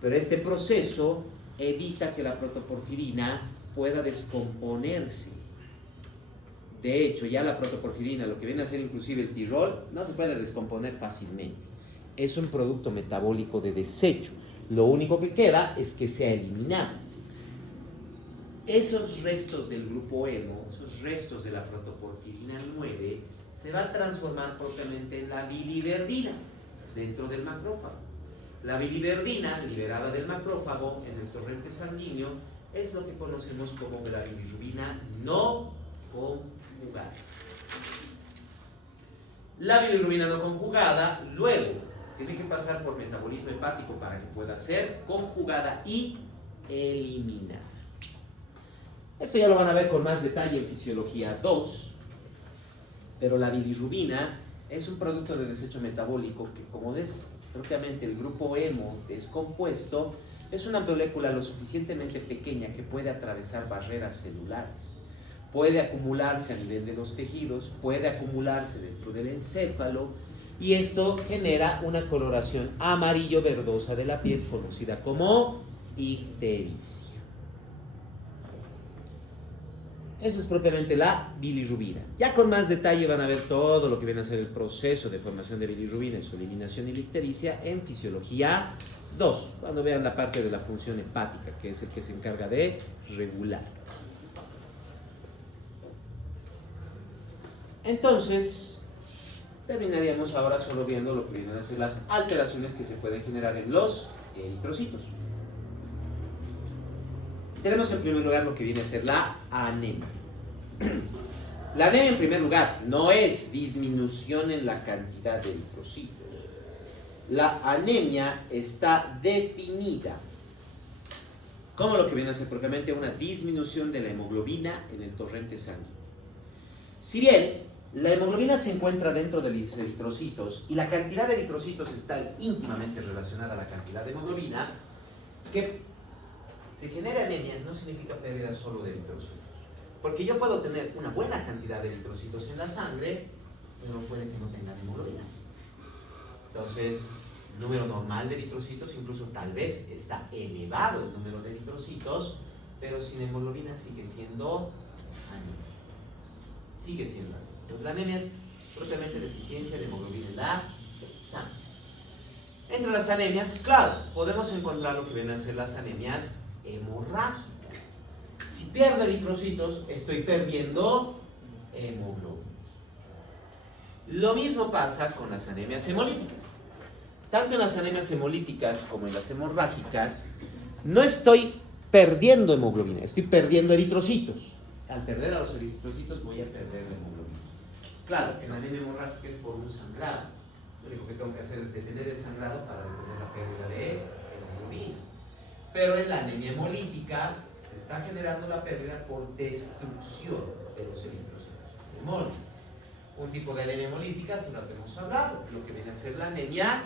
Pero este proceso evita que la protoporfirina pueda descomponerse. De hecho, ya la protoporfirina, lo que viene a ser inclusive el pirrol, no se puede descomponer fácilmente. Es un producto metabólico de desecho. Lo único que queda es que sea eliminado. Esos restos del grupo hemo, esos restos de la protoporfirina 9, se va a transformar propiamente en la biliverdina dentro del macrófago. La biliverdina, liberada del macrófago en el torrente sanguíneo, es lo que conocemos como la bilirrubina no conjugada. La bilirrubina no conjugada luego tiene que pasar por metabolismo hepático para que pueda ser conjugada y eliminada. Esto ya lo van a ver con más detalle en Fisiología 2, pero la bilirrubina es un producto de desecho metabólico que, como es propiamente el grupo hemo descompuesto, es una molécula lo suficientemente pequeña que puede atravesar barreras celulares. Puede acumularse a nivel de los tejidos, puede acumularse dentro del encéfalo, y esto genera una coloración amarillo-verdosa de la piel conocida como ictericia. Eso es propiamente la bilirrubina. Ya con más detalle van a ver todo lo que viene a ser el proceso de formación de bilirrubina y su eliminación y la ictericia en Fisiología 2, cuando vean la parte de la función hepática, que es el que se encarga de regular. Entonces, terminaríamos ahora solo viendo lo que vienen a ser las alteraciones que se pueden generar en los eritrocitos. Tenemos en primer lugar lo que viene a ser la anemia. La anemia, en primer lugar, no es disminución en la cantidad de eritrocitos. La anemia está definida como lo que viene a ser propiamente una disminución de la hemoglobina en el torrente sanguíneo. Si bien la hemoglobina se encuentra dentro de los eritrocitos y la cantidad de eritrocitos está íntimamente relacionada a la cantidad de hemoglobina, que se genera anemia no significa pérdida solo de eritrocitos. Porque yo puedo tener una buena cantidad de eritrocitos en la sangre, pero puede que no tenga hemoglobina. Entonces, número normal de eritrocitos, incluso tal vez está elevado el número de eritrocitos, pero sin hemoglobina sigue siendo anemia. Sigue siendo anemia. Entonces, la anemia es propiamente deficiencia de hemoglobina en la sangre. Entre las anemias, claro, podemos encontrar lo que vienen a ser las anemias hemorrágicas. Si pierdo eritrocitos, estoy perdiendo hemoglobina. Lo mismo pasa con las anemias hemolíticas. Tanto en las anemias hemolíticas como en las hemorrágicas, no estoy perdiendo hemoglobina, estoy perdiendo eritrocitos. Al perder a los eritrocitos voy a perder la hemoglobina. Claro, en la anemia hemorrágica es por un sangrado. Lo único que tengo que hacer es detener el sangrado para detener la pérdida de hemoglobina. Pero en la anemia hemolítica se está generando la pérdida por destrucción de los eritrocitos, hemólisis. Un tipo de anemia hemolítica, si no lo hemos hablado, lo que viene a ser la anemia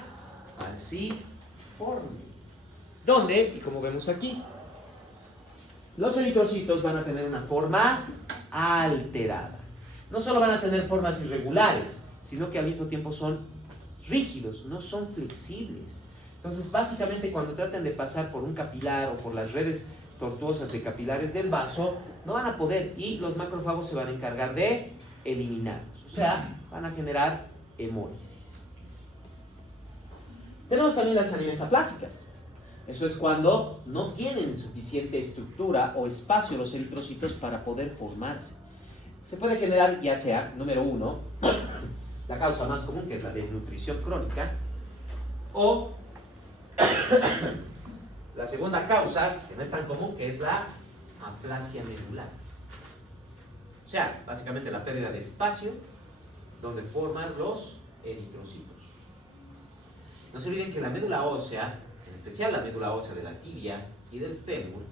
falciforme, donde, y como vemos aquí, los eritrocitos van a tener una forma alterada. No solo van a tener formas irregulares, sino que al mismo tiempo son rígidos, no son flexibles. Entonces, básicamente, cuando traten de pasar por un capilar o por las redes tortuosas de capilares del vaso, no van a poder, y los macrófagos se van a encargar de eliminarlos. O sea, van a generar hemólisis. Tenemos también las anemias aplásicas. Eso es cuando no tienen suficiente estructura o espacio los eritrocitos para poder formarse. Se puede generar, ya sea, número uno, la causa más común, que es la desnutrición crónica, o la segunda causa, que no es tan común, que es la aplasia medular. sea, básicamente la pérdida de espacio donde forman los eritrocitos. No se olviden que la médula ósea, en especial la médula ósea de la tibia y del fémur,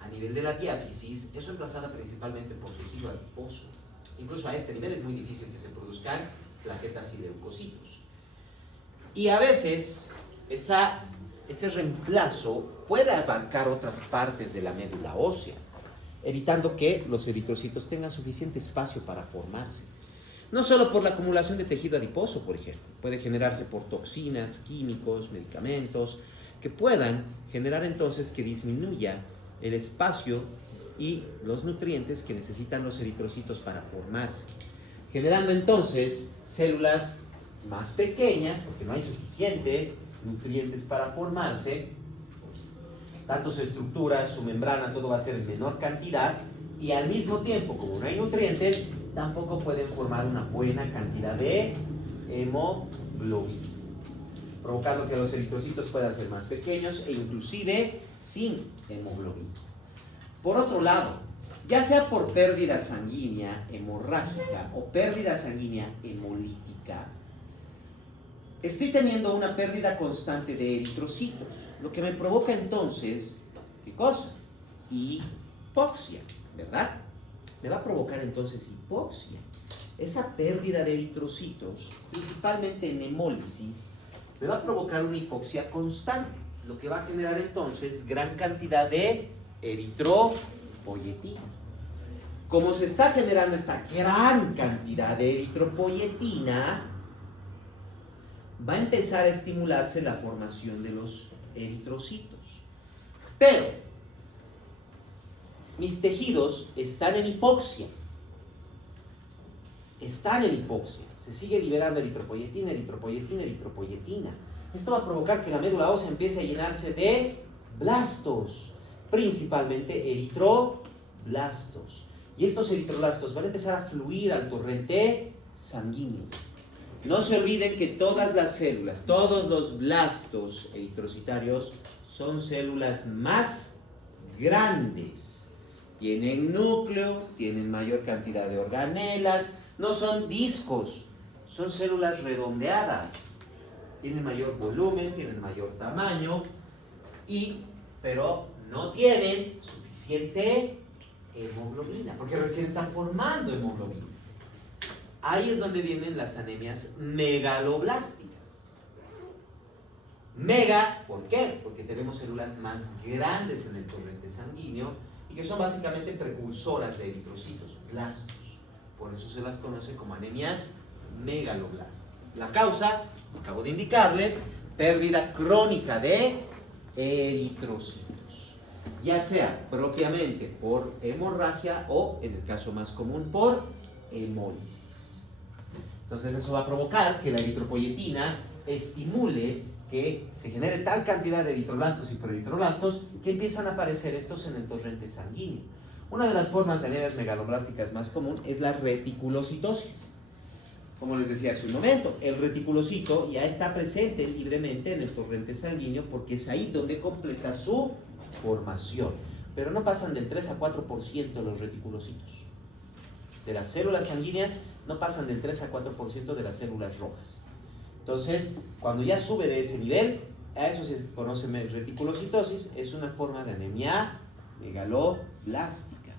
a nivel de la diáfisis, es reemplazada principalmente por tejido adiposo. Incluso a este nivel es muy difícil que se produzcan plaquetas y leucocitos. Y a veces ese reemplazo puede abarcar otras partes de la médula ósea, evitando que los eritrocitos tengan suficiente espacio para formarse. No solo por la acumulación de tejido adiposo, por ejemplo, puede generarse por toxinas, químicos, medicamentos, que puedan generar entonces que disminuya el espacio y los nutrientes que necesitan los eritrocitos para formarse, generando entonces células más pequeñas, porque no hay suficiente nutrientes para formarse, tanto su estructura, su membrana, todo va a ser en menor cantidad, y al mismo tiempo, como no hay nutrientes, tampoco pueden formar una buena cantidad de hemoglobina, provocando que los eritrocitos puedan ser más pequeños e inclusive sin hemoglobina. Por otro lado, ya sea por pérdida sanguínea hemorrágica o pérdida sanguínea hemolítica, estoy teniendo una pérdida constante de eritrocitos, lo que me provoca entonces, ¿qué cosa? Hipoxia, ¿verdad? Me va a provocar entonces hipoxia. Esa pérdida de eritrocitos, principalmente en hemólisis, me va a provocar una hipoxia constante, lo que va a generar entonces gran cantidad de eritropoyetina. Como se está generando esta gran cantidad de eritropoyetina, va a empezar a estimularse la formación de los eritrocitos. Pero mis tejidos están en hipoxia. Se sigue liberando eritropoyetina. Esto va a provocar que la médula ósea empiece a llenarse de blastos, principalmente eritroblastos. Y estos eritroblastos van a empezar a fluir al torrente sanguíneo. No se olviden que todas las células, todos los blastos eritrocitarios son células más grandes. Tienen núcleo, tienen mayor cantidad de organelas, no son discos, son células redondeadas. Tienen mayor volumen, tienen mayor tamaño, pero no tienen suficiente hemoglobina, porque recién están formando hemoglobina. Ahí es donde vienen las anemias megaloblásticas. Mega, ¿por qué? Porque tenemos células más grandes en el torrente sanguíneo y que son básicamente precursoras de eritrocitos, blastos. Por eso se las conoce como anemias megaloblásticas. La causa, acabo de indicarles, pérdida crónica de eritrocitos, ya sea propiamente por hemorragia o, en el caso más común, por hemólisis. Entonces eso va a provocar que la eritropoyetina estimule que se genere tal cantidad de eritroblastos y proeritroblastos que empiezan a aparecer estos en el torrente sanguíneo. Una de las formas de anemias megaloblásticas más común es la reticulocitosis. Como les decía hace un momento, el reticulocito ya está presente libremente en el torrente sanguíneo porque es ahí donde completa su formación. Pero no pasan del 3 a 4% los reticulocitos. De las células sanguíneas no pasan del 3 a 4% de las células rojas. Entonces, cuando ya sube de ese nivel, a eso se conoce reticulocitosis, es una forma de anemia megaloblástica.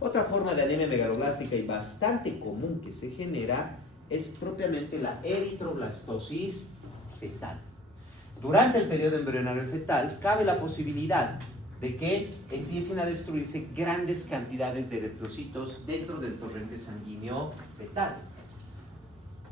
Otra forma de anemia megaloblástica y bastante común que se genera es propiamente la eritroblastosis fetal. Durante el periodo embrionario fetal cabe la posibilidad de que empiecen a destruirse grandes cantidades de eritrocitos dentro del torrente sanguíneo fetal.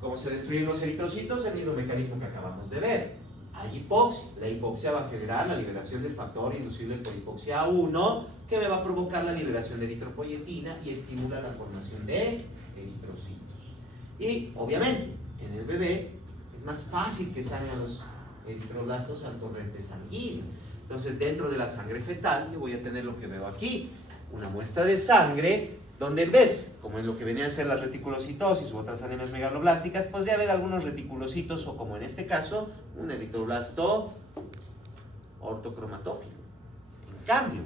¿Cómo se destruyen los eritrocitos? El mismo mecanismo que acabamos de ver. Hay hipoxia. La hipoxia va a generar la liberación del factor inducible por hipoxia 1, que me va a provocar la liberación de eritropoyetina y estimula la formación de eritrocitos. Y, obviamente, en el bebé es más fácil que salgan los eritroblastos al torrente sanguíneo. Entonces, dentro de la sangre fetal, yo voy a tener lo que veo aquí, una muestra de sangre, donde en vez, como en lo que venía a ser la reticulocitosis u otras anemias megaloblásticas, podría haber algunos reticulocitos o, como en este caso, un eritroblasto ortocromatófilo. En cambio,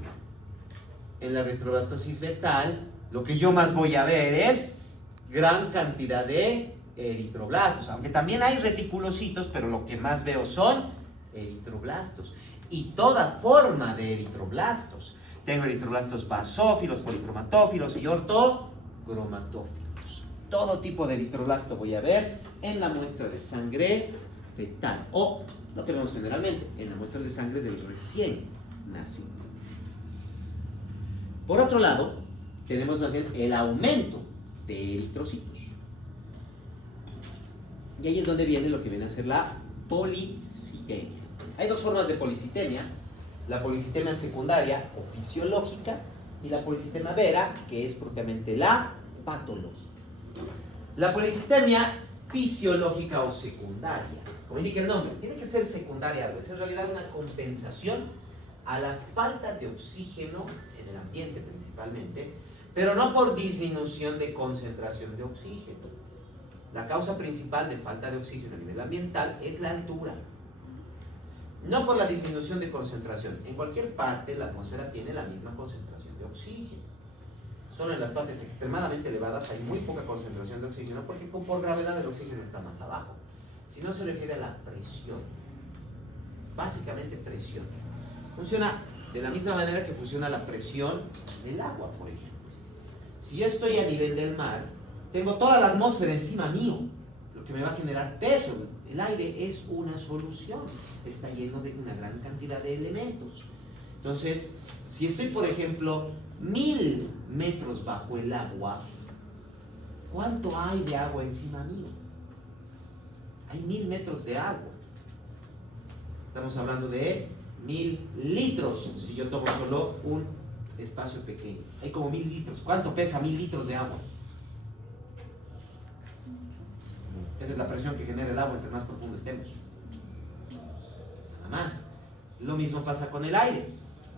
en la eritroblastosis fetal Lo que yo más voy a ver es gran cantidad de eritroblastos, aunque también hay reticulocitos, pero lo que más veo son eritroblastos y toda forma de eritroblastos. Tengo eritroblastos basófilos, policromatófilos y ortocromatófilos. Todo tipo de eritroblasto voy a ver en la muestra de sangre fetal o lo que vemos generalmente en la muestra de sangre del recién nacido. Por otro lado, tenemos más bien el aumento de eritrocitos. Y ahí es donde viene lo que viene a ser la policitemia. Hay dos formas de policitemia: la policitemia secundaria o fisiológica y la policitemia vera, que es propiamente la patológica. La policitemia fisiológica o secundaria, como indica el nombre, tiene que ser secundaria algo, es en realidad una compensación a la falta de oxígeno en el ambiente principalmente, pero no por disminución de concentración de oxígeno. La causa principal de falta de oxígeno a nivel ambiental es la altura, no por la disminución de concentración. En cualquier parte la atmósfera tiene la misma concentración de oxígeno. Solo en las partes extremadamente elevadas hay muy poca concentración de oxígeno porque por gravedad el oxígeno está más abajo. Si no, se refiere a la presión. Es básicamente presión. Funciona de la misma manera que funciona la presión del agua, por ejemplo. Si yo estoy a nivel del mar, tengo toda la atmósfera encima mío, lo que me va a generar peso. El aire es una solución, está lleno de una gran cantidad de elementos. Entonces, si estoy, por ejemplo, 1000 metros bajo el agua, ¿cuánto hay de agua encima mío? Hay 1000 metros de agua. Estamos hablando de 1000 litros, si yo tomo solo un espacio pequeño. Hay como 1000 litros. ¿Cuánto pesa 1000 litros de agua? Esa es la presión que genera el agua entre más profundo estemos. Nada más. Lo mismo pasa con el aire.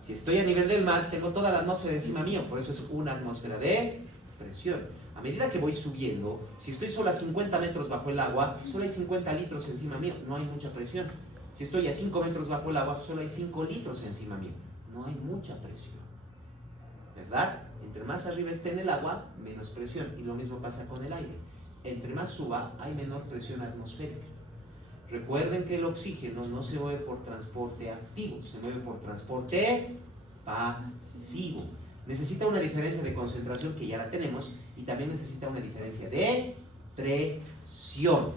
Si estoy a nivel del mar, tengo toda la atmósfera encima mío, por eso es una atmósfera de presión. A medida que voy subiendo, si estoy solo a 50 metros bajo el agua, solo hay 50 litros encima mío, no hay mucha presión. Si estoy a 5 metros bajo el agua, solo hay 5 litros encima mío, no hay mucha presión. ¿Verdad? Entre más arriba esté en el agua, menos presión, y lo mismo pasa con el aire. Entre más suba, hay menor presión atmosférica. Recuerden que el oxígeno no se mueve por transporte activo, se mueve por transporte pasivo. Necesita una diferencia de concentración que ya la tenemos y también necesita una diferencia de presión,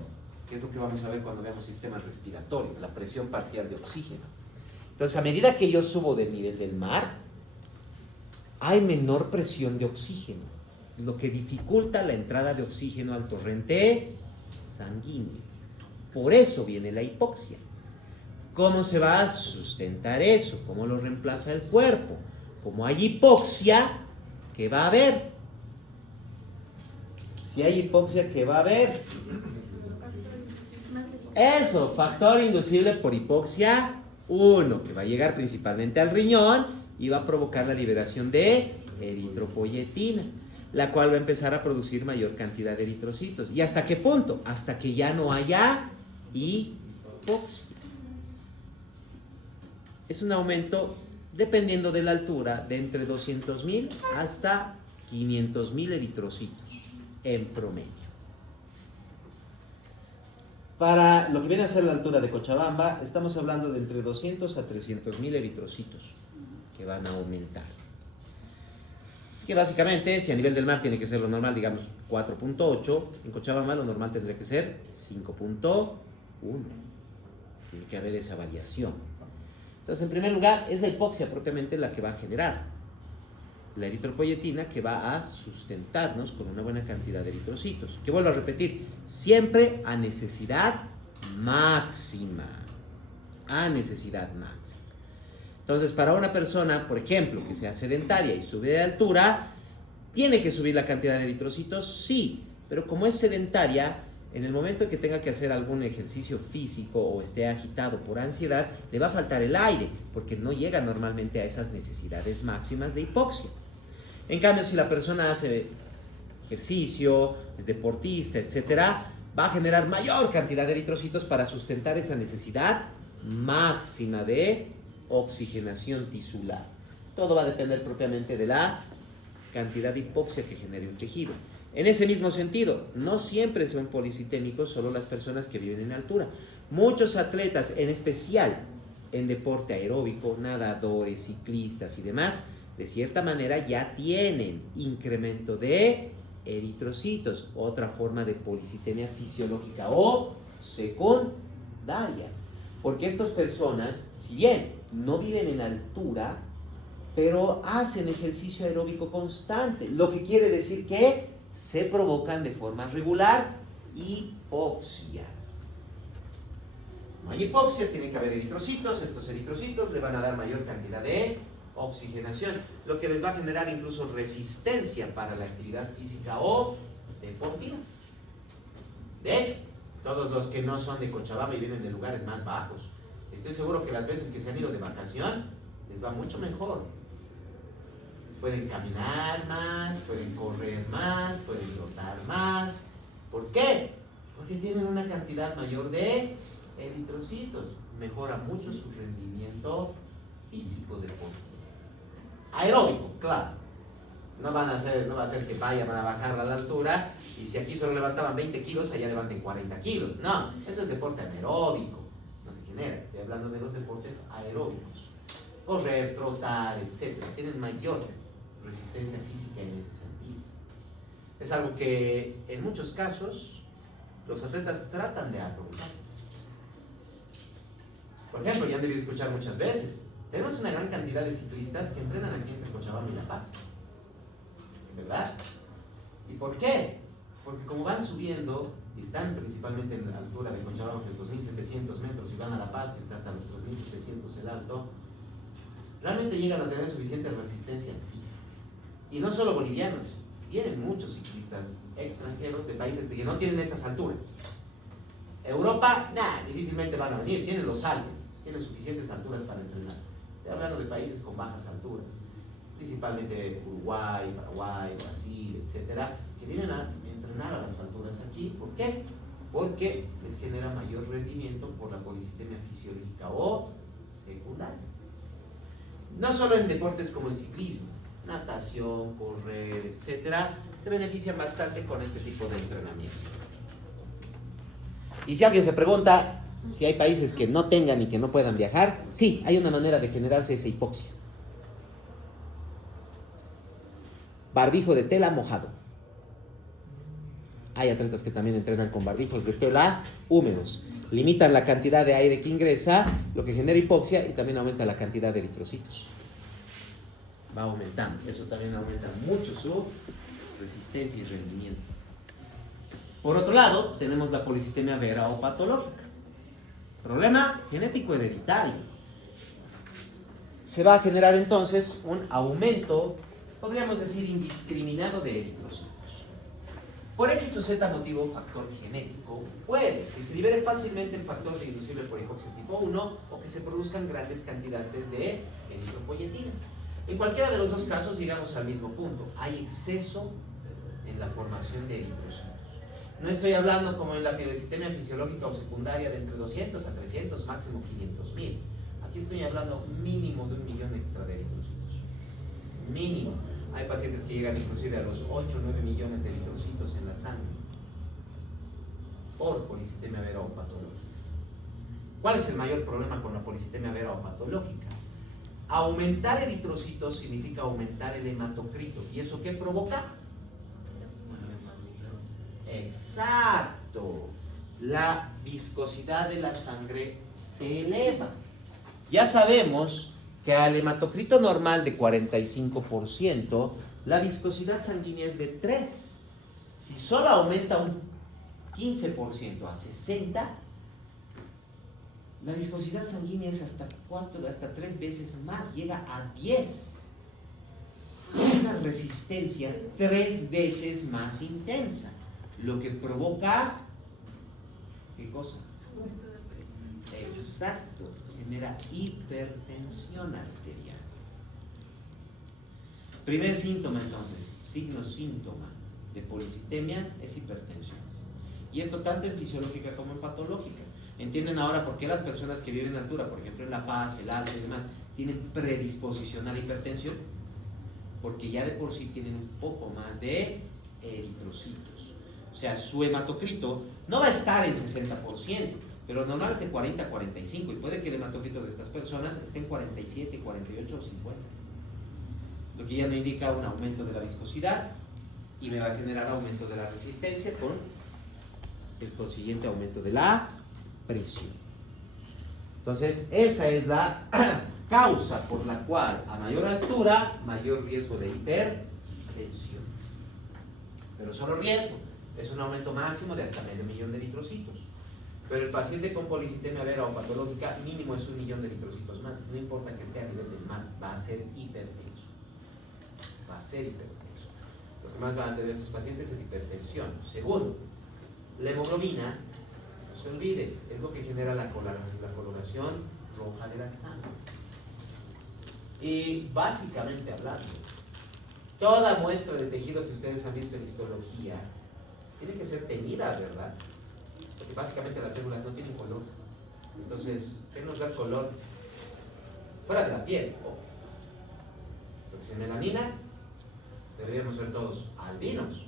que es lo que vamos a ver cuando veamos sistemas respiratorios, la presión parcial de oxígeno. Entonces, a medida que yo subo del nivel del mar, hay menor presión de oxígeno, lo que dificulta la entrada de oxígeno al torrente sanguíneo. Por eso viene la hipoxia. ¿Cómo se va a sustentar eso? ¿Cómo lo reemplaza el cuerpo? Como hay hipoxia, ¿qué va a haber? Si hay hipoxia, ¿qué va a haber? Eso, factor inducible por hipoxia 1, que va a llegar principalmente al riñón y va a provocar la liberación de eritropoyetina, la cual va a empezar a producir mayor cantidad de eritrocitos. ¿Y hasta qué punto? Hasta que ya no haya hipoxia. Es un aumento, dependiendo de la altura, de entre 200.000 hasta 500.000 eritrocitos en promedio. Para lo que viene a ser la altura de Cochabamba, estamos hablando de entre 200 a 300.000 eritrocitos que van a aumentar. Así que básicamente, si a nivel del mar tiene que ser lo normal, digamos 4.8, en Cochabamba lo normal tendría que ser 5.1. Tiene que haber esa variación. Entonces, en primer lugar, es la hipoxia propiamente la que va a generar la eritropoyetina, que va a sustentarnos con una buena cantidad de eritrocitos. Que vuelvo a repetir, siempre a necesidad máxima. A necesidad máxima. Entonces, para una persona, por ejemplo, que sea sedentaria y sube de altura, ¿tiene que subir la cantidad de eritrocitos? Sí, pero como es sedentaria, en el momento en que tenga que hacer algún ejercicio físico o esté agitado por ansiedad, le va a faltar el aire, porque no llega normalmente a esas necesidades máximas de hipoxia. En cambio, si la persona hace ejercicio, es deportista, etcétera, va a generar mayor cantidad de eritrocitos para sustentar esa necesidad máxima de oxigenación tisular. Todo va a depender propiamente de la cantidad de hipoxia que genere un tejido. En ese mismo sentido, no siempre son policitémicos solo las personas que viven en altura. Muchos atletas, en especial en deporte aeróbico, nadadores, ciclistas y demás, de cierta manera ya tienen incremento de eritrocitos, otra forma de policitemia fisiológica o secundaria. Porque estas personas, si bien no viven en altura, pero hacen ejercicio aeróbico constante, lo que quiere decir que se provocan de forma regular hipoxia. No hay hipoxia, tiene que haber eritrocitos. Estos eritrocitos le van a dar mayor cantidad de oxigenación, lo que les va a generar incluso resistencia para la actividad física o deportiva. De hecho, todos los que no son de Cochabamba y viven de lugares más bajos, estoy seguro que las veces que se han ido de vacación les va mucho mejor. Pueden caminar más, pueden correr más, pueden trotar más. ¿Por qué? Porque tienen una cantidad mayor de eritrocitos. Mejora mucho su rendimiento físico deportivo. Aeróbico, claro. No va a ser que van a bajar a la altura y si aquí solo levantaban 20 kilos, allá levanten 40 kilos. No, eso es deporte anaeróbico. No se genera. Estoy hablando de los deportes aeróbicos. Correr, trotar, etc. Tienen mayor resistencia física en ese sentido. Es algo que en muchos casos los atletas tratan de aprovechar. Por ejemplo, ya han debido escuchar muchas veces, tenemos una gran cantidad de ciclistas que entrenan aquí entre Cochabamba y La Paz, ¿verdad? ¿Y por qué? Porque como van subiendo y están principalmente en la altura de Cochabamba, que es 2.700 metros, y van a La Paz, que está hasta los 3.700 el alto, realmente llegan a tener suficiente resistencia física. Y no solo bolivianos, vienen muchos ciclistas extranjeros de países que no tienen esas alturas. Europa, difícilmente van a venir, tienen los Alpes, tienen suficientes alturas para entrenar. Estoy hablando de países con bajas alturas, principalmente Uruguay, Paraguay, Brasil, etcétera, que vienen a entrenar a las alturas aquí. ¿Por qué? Porque les genera mayor rendimiento por la policitemia fisiológica o secundaria. No solo en deportes como el ciclismo, natación, correr, etcétera, se benefician bastante con este tipo de entrenamiento. Y si alguien se pregunta si hay países que no tengan y que no puedan viajar, sí, hay una manera de generarse esa hipoxia. Barbijo de tela mojado. Hay atletas que también entrenan con barbijos de tela húmedos. Limitan la cantidad de aire que ingresa, lo que genera hipoxia, y también aumenta la cantidad de eritrocitos. Va aumentando. Eso también aumenta mucho su resistencia y rendimiento. Por otro lado, tenemos la policitemia vera o patológica. Problema genético hereditario. Se va a generar entonces un aumento, podríamos decir, indiscriminado de eritrocitos. Por X o Z motivo, factor genético, puede que se libere fácilmente el factor de inducible por hipoxia tipo 1 o que se produzcan grandes cantidades de eritropoyetina. En cualquiera de los dos casos llegamos al mismo punto. Hay exceso en la formación de eritrocitos. No estoy hablando como en la pirocitemia fisiológica o secundaria de entre 200 a 300, máximo 500.000. Aquí estoy hablando mínimo de 1 millón extra de eritrocitos. Mínimo. Hay pacientes que llegan inclusive a los 8 o 9 millones de eritrocitos en la sangre por policitemia vera o patológica. ¿Cuál es el mayor problema con la policitemia vera o patológica? Aumentar eritrocitos significa aumentar el hematocrito. ¿Y eso qué provoca? Exacto. La viscosidad de la sangre se eleva. Ya sabemos que al hematocrito normal de 45%, la viscosidad sanguínea es de 3. Si solo aumenta un 15% a 60%, la viscosidad sanguínea es hasta 3 veces más, llega a 10. Una resistencia 3 veces más intensa, lo que provoca, ¿qué cosa? Exacto, genera hipertensión arterial. Primer síntoma entonces, síntoma de policitemia es hipertensión. Y esto tanto en fisiológica como en patológica. ¿Entienden ahora por qué las personas que viven en altura, por ejemplo en La Paz, el Alto y demás, tienen predisposición a la hipertensión? porque ya de por sí tienen un poco más de eritrocitos. O sea, su hematocrito no va a estar en 60%, pero normalmente 40-45%, y puede que el hematocrito de estas personas esté en 47, 48 o 50. Lo que ya me indica un aumento de la viscosidad y me va a generar aumento de la resistencia con el consiguiente aumento de la presión. Entonces, esa es la causa por la cual a mayor altura, mayor riesgo de hipertensión. Pero solo riesgo, es un aumento máximo de hasta 500.000 de eritrocitos. Pero el paciente con policitemia vera o patológica mínimo es 1.000.000 de eritrocitos más. No importa que esté a nivel del mar, va a ser hipertenso. Va a ser hipertenso. Lo que más van a tener estos pacientes es hipertensión. Segundo, la hemoglobina, no se olvide, es lo que genera la coloración roja de la sangre. Y básicamente hablando, toda muestra de tejido que ustedes han visto en histología tiene que ser teñida, ¿verdad? Porque básicamente las células no tienen color. Entonces, ¿qué nos da el color? Fuera de la piel, ojo. Porque si en melanina, deberíamos ser todos albinos.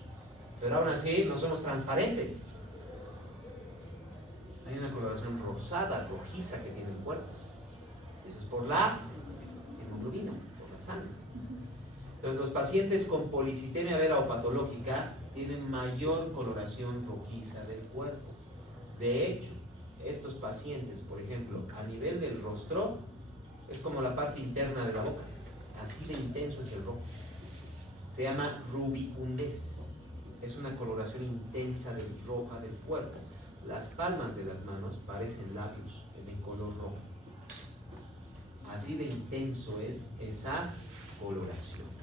Pero aún así, no somos transparentes. Hay una coloración rosada, rojiza que tiene el cuerpo. Eso es por la hemoglobina, por la sangre. Entonces, los pacientes con policitemia vera o patológica tienen mayor coloración rojiza del cuerpo. De hecho, estos pacientes, por ejemplo, a nivel del rostro, es como la parte interna de la boca. Así de intenso es el rojo. Se llama rubicundez. Es una coloración intensa roja del cuerpo. Las palmas de las manos parecen labios en el color rojo. Así de intenso es esa coloración.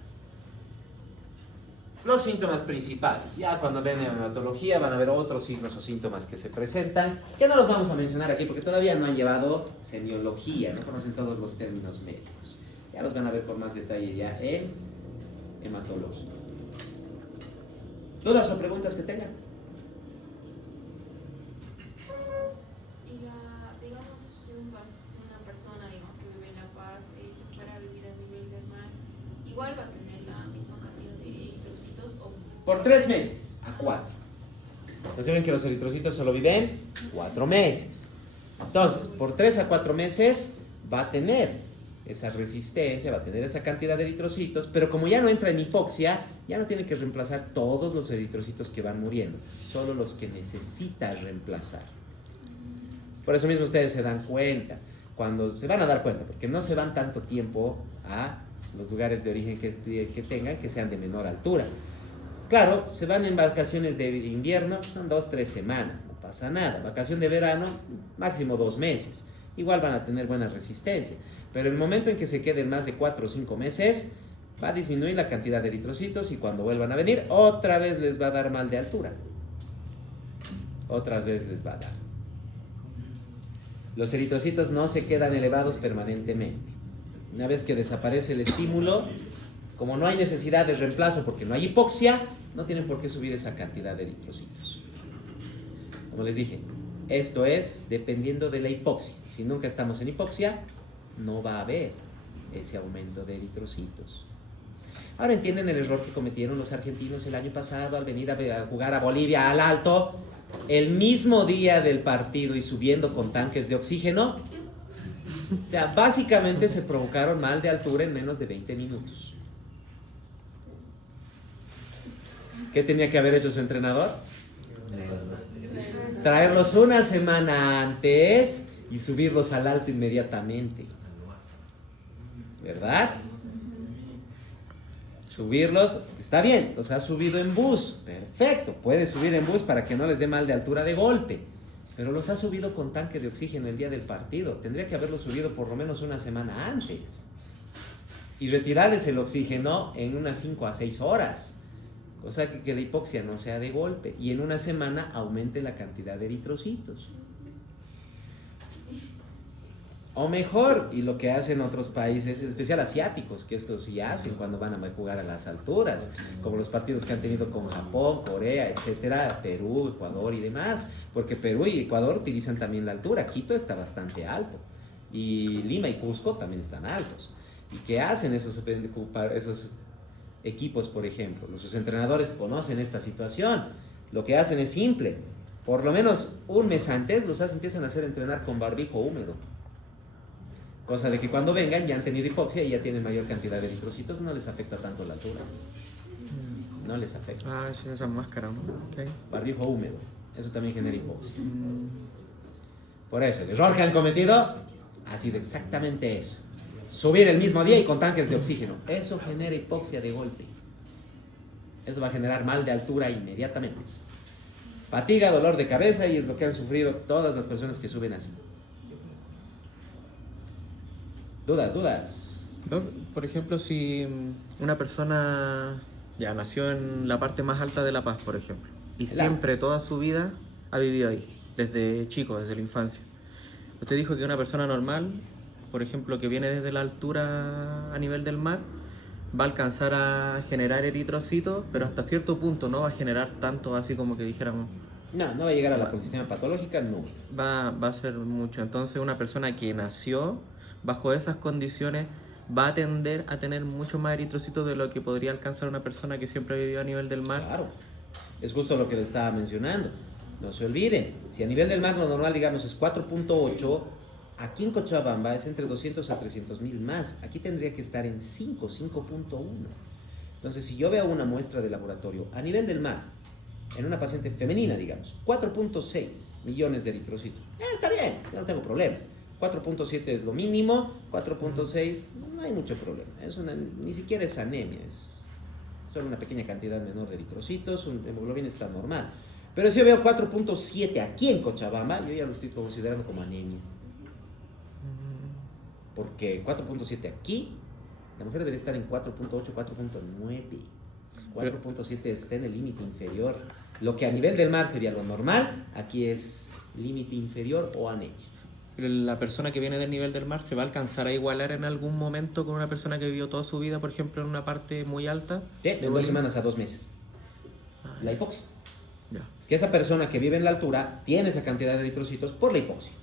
Los síntomas principales. Ya cuando ven hematología van a ver otros signos o síntomas que se presentan, que no los vamos a mencionar aquí porque todavía no han llevado semiología, no conocen todos los términos médicos. Ya los van a ver con más detalle ya en hematología. ¿Dudas o preguntas que tengan? Digamos, si una persona, digamos, que vive en La Paz se fuera a vivir a nivel del mar, igual va a tener la misma cantidad de eritrocitos o... Por 3 meses a 4. Entonces ven que los eritrocitos solo viven 4 meses. Entonces, por 3 a 4 meses va a tener esa resistencia, va a tener esa cantidad de eritrocitos, pero como ya no entra en hipoxia, ya no tiene que reemplazar todos los eritrocitos que van muriendo, solo los que necesita reemplazar. Por eso mismo ustedes se dan cuenta, cuando se van a dar cuenta, porque no se van tanto tiempo a los lugares de origen que tengan, que sean de menor altura. Claro, se van en vacaciones de invierno, son 2-3 semanas, no pasa nada. Vacación de verano, máximo 2 meses. Igual van a tener buena resistencia. Pero el momento en que se queden más de 4 o 5 meses, va a disminuir la cantidad de eritrocitos y cuando vuelvan a venir, otra vez les va a dar mal de altura. Otras veces les va a dar. Los eritrocitos no se quedan elevados permanentemente. Una vez que desaparece el estímulo, como no hay necesidad de reemplazo porque no hay hipoxia, no tienen por qué subir esa cantidad de eritrocitos. Como les dije, esto es dependiendo de la hipoxia. Si nunca estamos en hipoxia, no va a haber ese aumento de eritrocitos. Ahora entienden el error que cometieron los argentinos el año pasado al venir a jugar a Bolivia al Alto el mismo día del partido y subiendo con tanques de oxígeno. O sea, básicamente se provocaron mal de altura en menos de 20 minutos. ¿Qué tenía que haber hecho su entrenador? Traerlos una semana antes y subirlos al Alto inmediatamente. ¿Verdad? Subirlos, está bien, los ha subido en bus, perfecto, puede subir en bus para que no les dé mal de altura de golpe, pero los ha subido con tanque de oxígeno el día del partido. Tendría que haberlos subido por lo menos una semana antes y retirarles el oxígeno en unas 5 a 6 horas, cosa que la hipoxia no sea de golpe y en una semana aumente la cantidad de eritrocitos. O mejor, y lo que hacen otros países, en especial asiáticos, que estos sí hacen cuando van a jugar a las alturas, como los partidos que han tenido con Japón, Corea, etcétera, Perú, Ecuador y demás, porque Perú y Ecuador utilizan también la altura. Quito está bastante alto, y Lima y Cusco también están altos. ¿Y qué hacen esos equipos, por ejemplo. Los entrenadores conocen esta situación. Lo que hacen es simple. Por lo menos un mes antes empiezan a hacer entrenar con barbijo húmedo. Cosa de que cuando vengan ya han tenido hipoxia y ya tienen mayor cantidad de eritrocitos, no les afecta tanto la altura. No les afecta. Ah, es esa máscara, ¿no? Okay. Barbijo húmedo. Eso también genera hipoxia. Por eso, el error que han cometido ha sido exactamente eso. Subir el mismo día y con tanques de oxígeno. Eso genera hipoxia de golpe. Eso va a generar mal de altura inmediatamente. Fatiga, dolor de cabeza, y es lo que han sufrido todas las personas que suben así. Dudas. Doc, por ejemplo, si una persona ya nació en la parte más alta de La Paz, por ejemplo, y siempre, toda su vida, ha vivido ahí, desde chico, desde la infancia. Usted dijo que una persona normal, por ejemplo, que viene desde la altura a nivel del mar, va a alcanzar a generar eritrocitos, pero hasta cierto punto no va a generar tanto, así como que dijéramos. No va a llegar a la condición patológica, no. Va a ser mucho. Entonces, una persona que nació bajo esas condiciones va a tender a tener mucho más eritrocitos de lo que podría alcanzar una persona que siempre ha vivido a nivel del mar. Claro, es justo lo que le estaba mencionando. No se olviden, si a nivel del mar lo normal, digamos, es 4.8, aquí en Cochabamba es entre 200 a 300 mil más. Aquí tendría que estar en 5.1. Entonces, si yo veo una muestra de laboratorio a nivel del mar, en una paciente femenina, digamos, 4.6 millones de eritrocitos, está bien, yo no tengo problema. 4.7 es lo mínimo, 4.6 no hay mucho problema. Ni siquiera es anemia, es solo una pequeña cantidad menor de eritrocitos, un hemoglobina está normal. Pero si yo veo 4.7 aquí en Cochabamba, yo ya lo estoy considerando como anemia. Porque 4.7 aquí, la mujer debe estar en 4.8, 4.9. 4.7 está en el límite inferior. Lo que a nivel del mar sería lo normal, aquí es límite inferior o anemia. La persona que viene del nivel del mar se va a alcanzar a igualar en algún momento con una persona que vivió toda su vida, por ejemplo, en una parte muy alta. De 2 semanas a 2 meses. La hipoxia. Es que esa persona que vive en la altura tiene esa cantidad de eritrocitos por la hipoxia.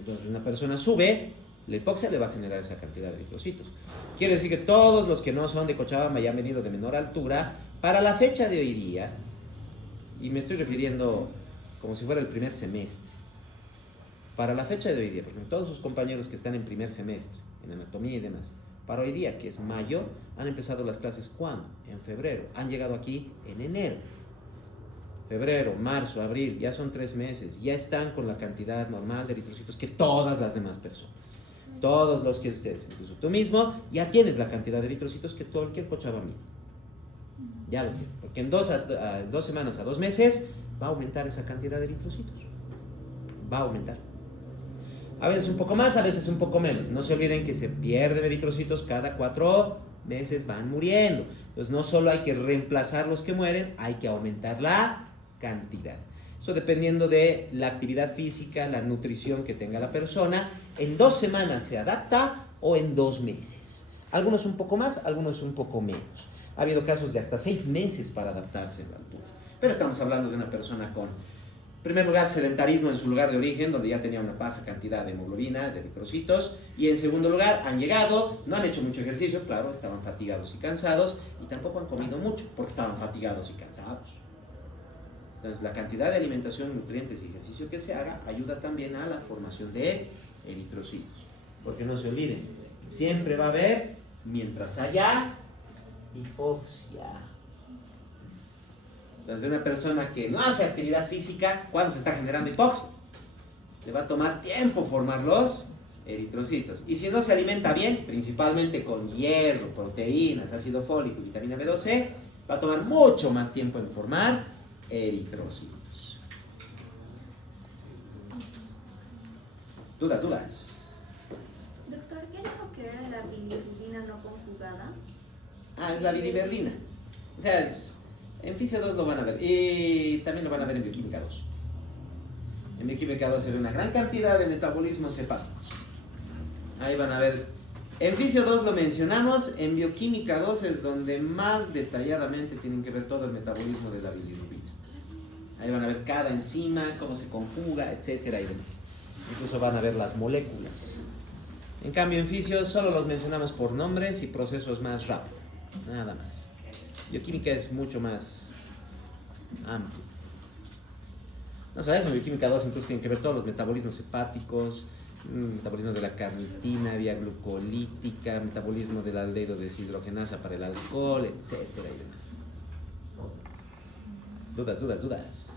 Entonces, una persona sube, la hipoxia le va a generar esa cantidad de eritrocitos. Quiere decir que todos los que no son de Cochabamba y han venido de menor altura, para la fecha de hoy día, y me estoy refiriendo como si fuera el primer semestre, para la fecha de hoy día, porque todos sus compañeros que están en primer semestre, en anatomía y demás, para hoy día, que es mayo, han empezado las clases ¿cuándo? En febrero. Han llegado aquí en enero. Febrero, marzo, abril, ya son 3 meses, ya están con la cantidad normal de eritrocitos que todas las demás personas. Todos los que ustedes, incluso tú mismo, ya tienes la cantidad de eritrocitos que cualquier cochabambino. Ya los tienes, porque en 2 semanas a 2 meses va a aumentar esa cantidad de eritrocitos. Va a aumentar. A veces un poco más, a veces un poco menos. No se olviden que se pierden eritrocitos cada 4 meses, van muriendo. Entonces no solo hay que reemplazar los que mueren, hay que aumentar la cantidad. Eso dependiendo de la actividad física, la nutrición que tenga la persona. En 2 semanas se adapta o en 2 meses. Algunos un poco más, algunos un poco menos. Ha habido casos de hasta 6 meses para adaptarse a la altura. Pero estamos hablando de una persona con, en primer lugar, sedentarismo en su lugar de origen, donde ya tenía una baja cantidad de hemoglobina, de eritrocitos. Y en segundo lugar, han llegado, no han hecho mucho ejercicio, claro, estaban fatigados y cansados. Y tampoco han comido mucho, porque estaban fatigados y cansados. Entonces, la cantidad de alimentación, nutrientes y ejercicio que se haga ayuda también a la formación de eritrocitos. Porque no se olviden, siempre va a haber, mientras haya hipoxia. Entonces, una persona que no hace actividad física, ¿cuándo se está generando hipoxia? Le va a tomar tiempo formar los eritrocitos. Y si no se alimenta bien, principalmente con hierro, proteínas, ácido fólico y vitamina B12, va a tomar mucho más tiempo en formar eritrocitos. Dudas. Doctor, ¿qué dijo que era la bilirrubina no conjugada? Es la biliverdina. O sea, en Fisio 2 lo van a ver. Y también lo van a ver en Bioquímica 2. En Bioquímica 2 se ve una gran cantidad de metabolismos hepáticos. Ahí van a ver. En Fisio 2 lo mencionamos. En Bioquímica 2 es donde más detalladamente tienen que ver todo el metabolismo de la bilirrubina. Ahí van a ver cada enzima, cómo se conjuga, etcétera y demás. Incluso van a ver las moléculas. En cambio, en Fisio solo los mencionamos por nombres y procesos más rápidos. Nada más. Bioquímica es mucho más amplio. No sabes, en bioquímica 2 incluso tienen que ver todos los metabolismos hepáticos, metabolismo de la carnitina, vía glucolítica, metabolismo del aldehído deshidrogenasa para el alcohol, etcétera y demás. Dudas.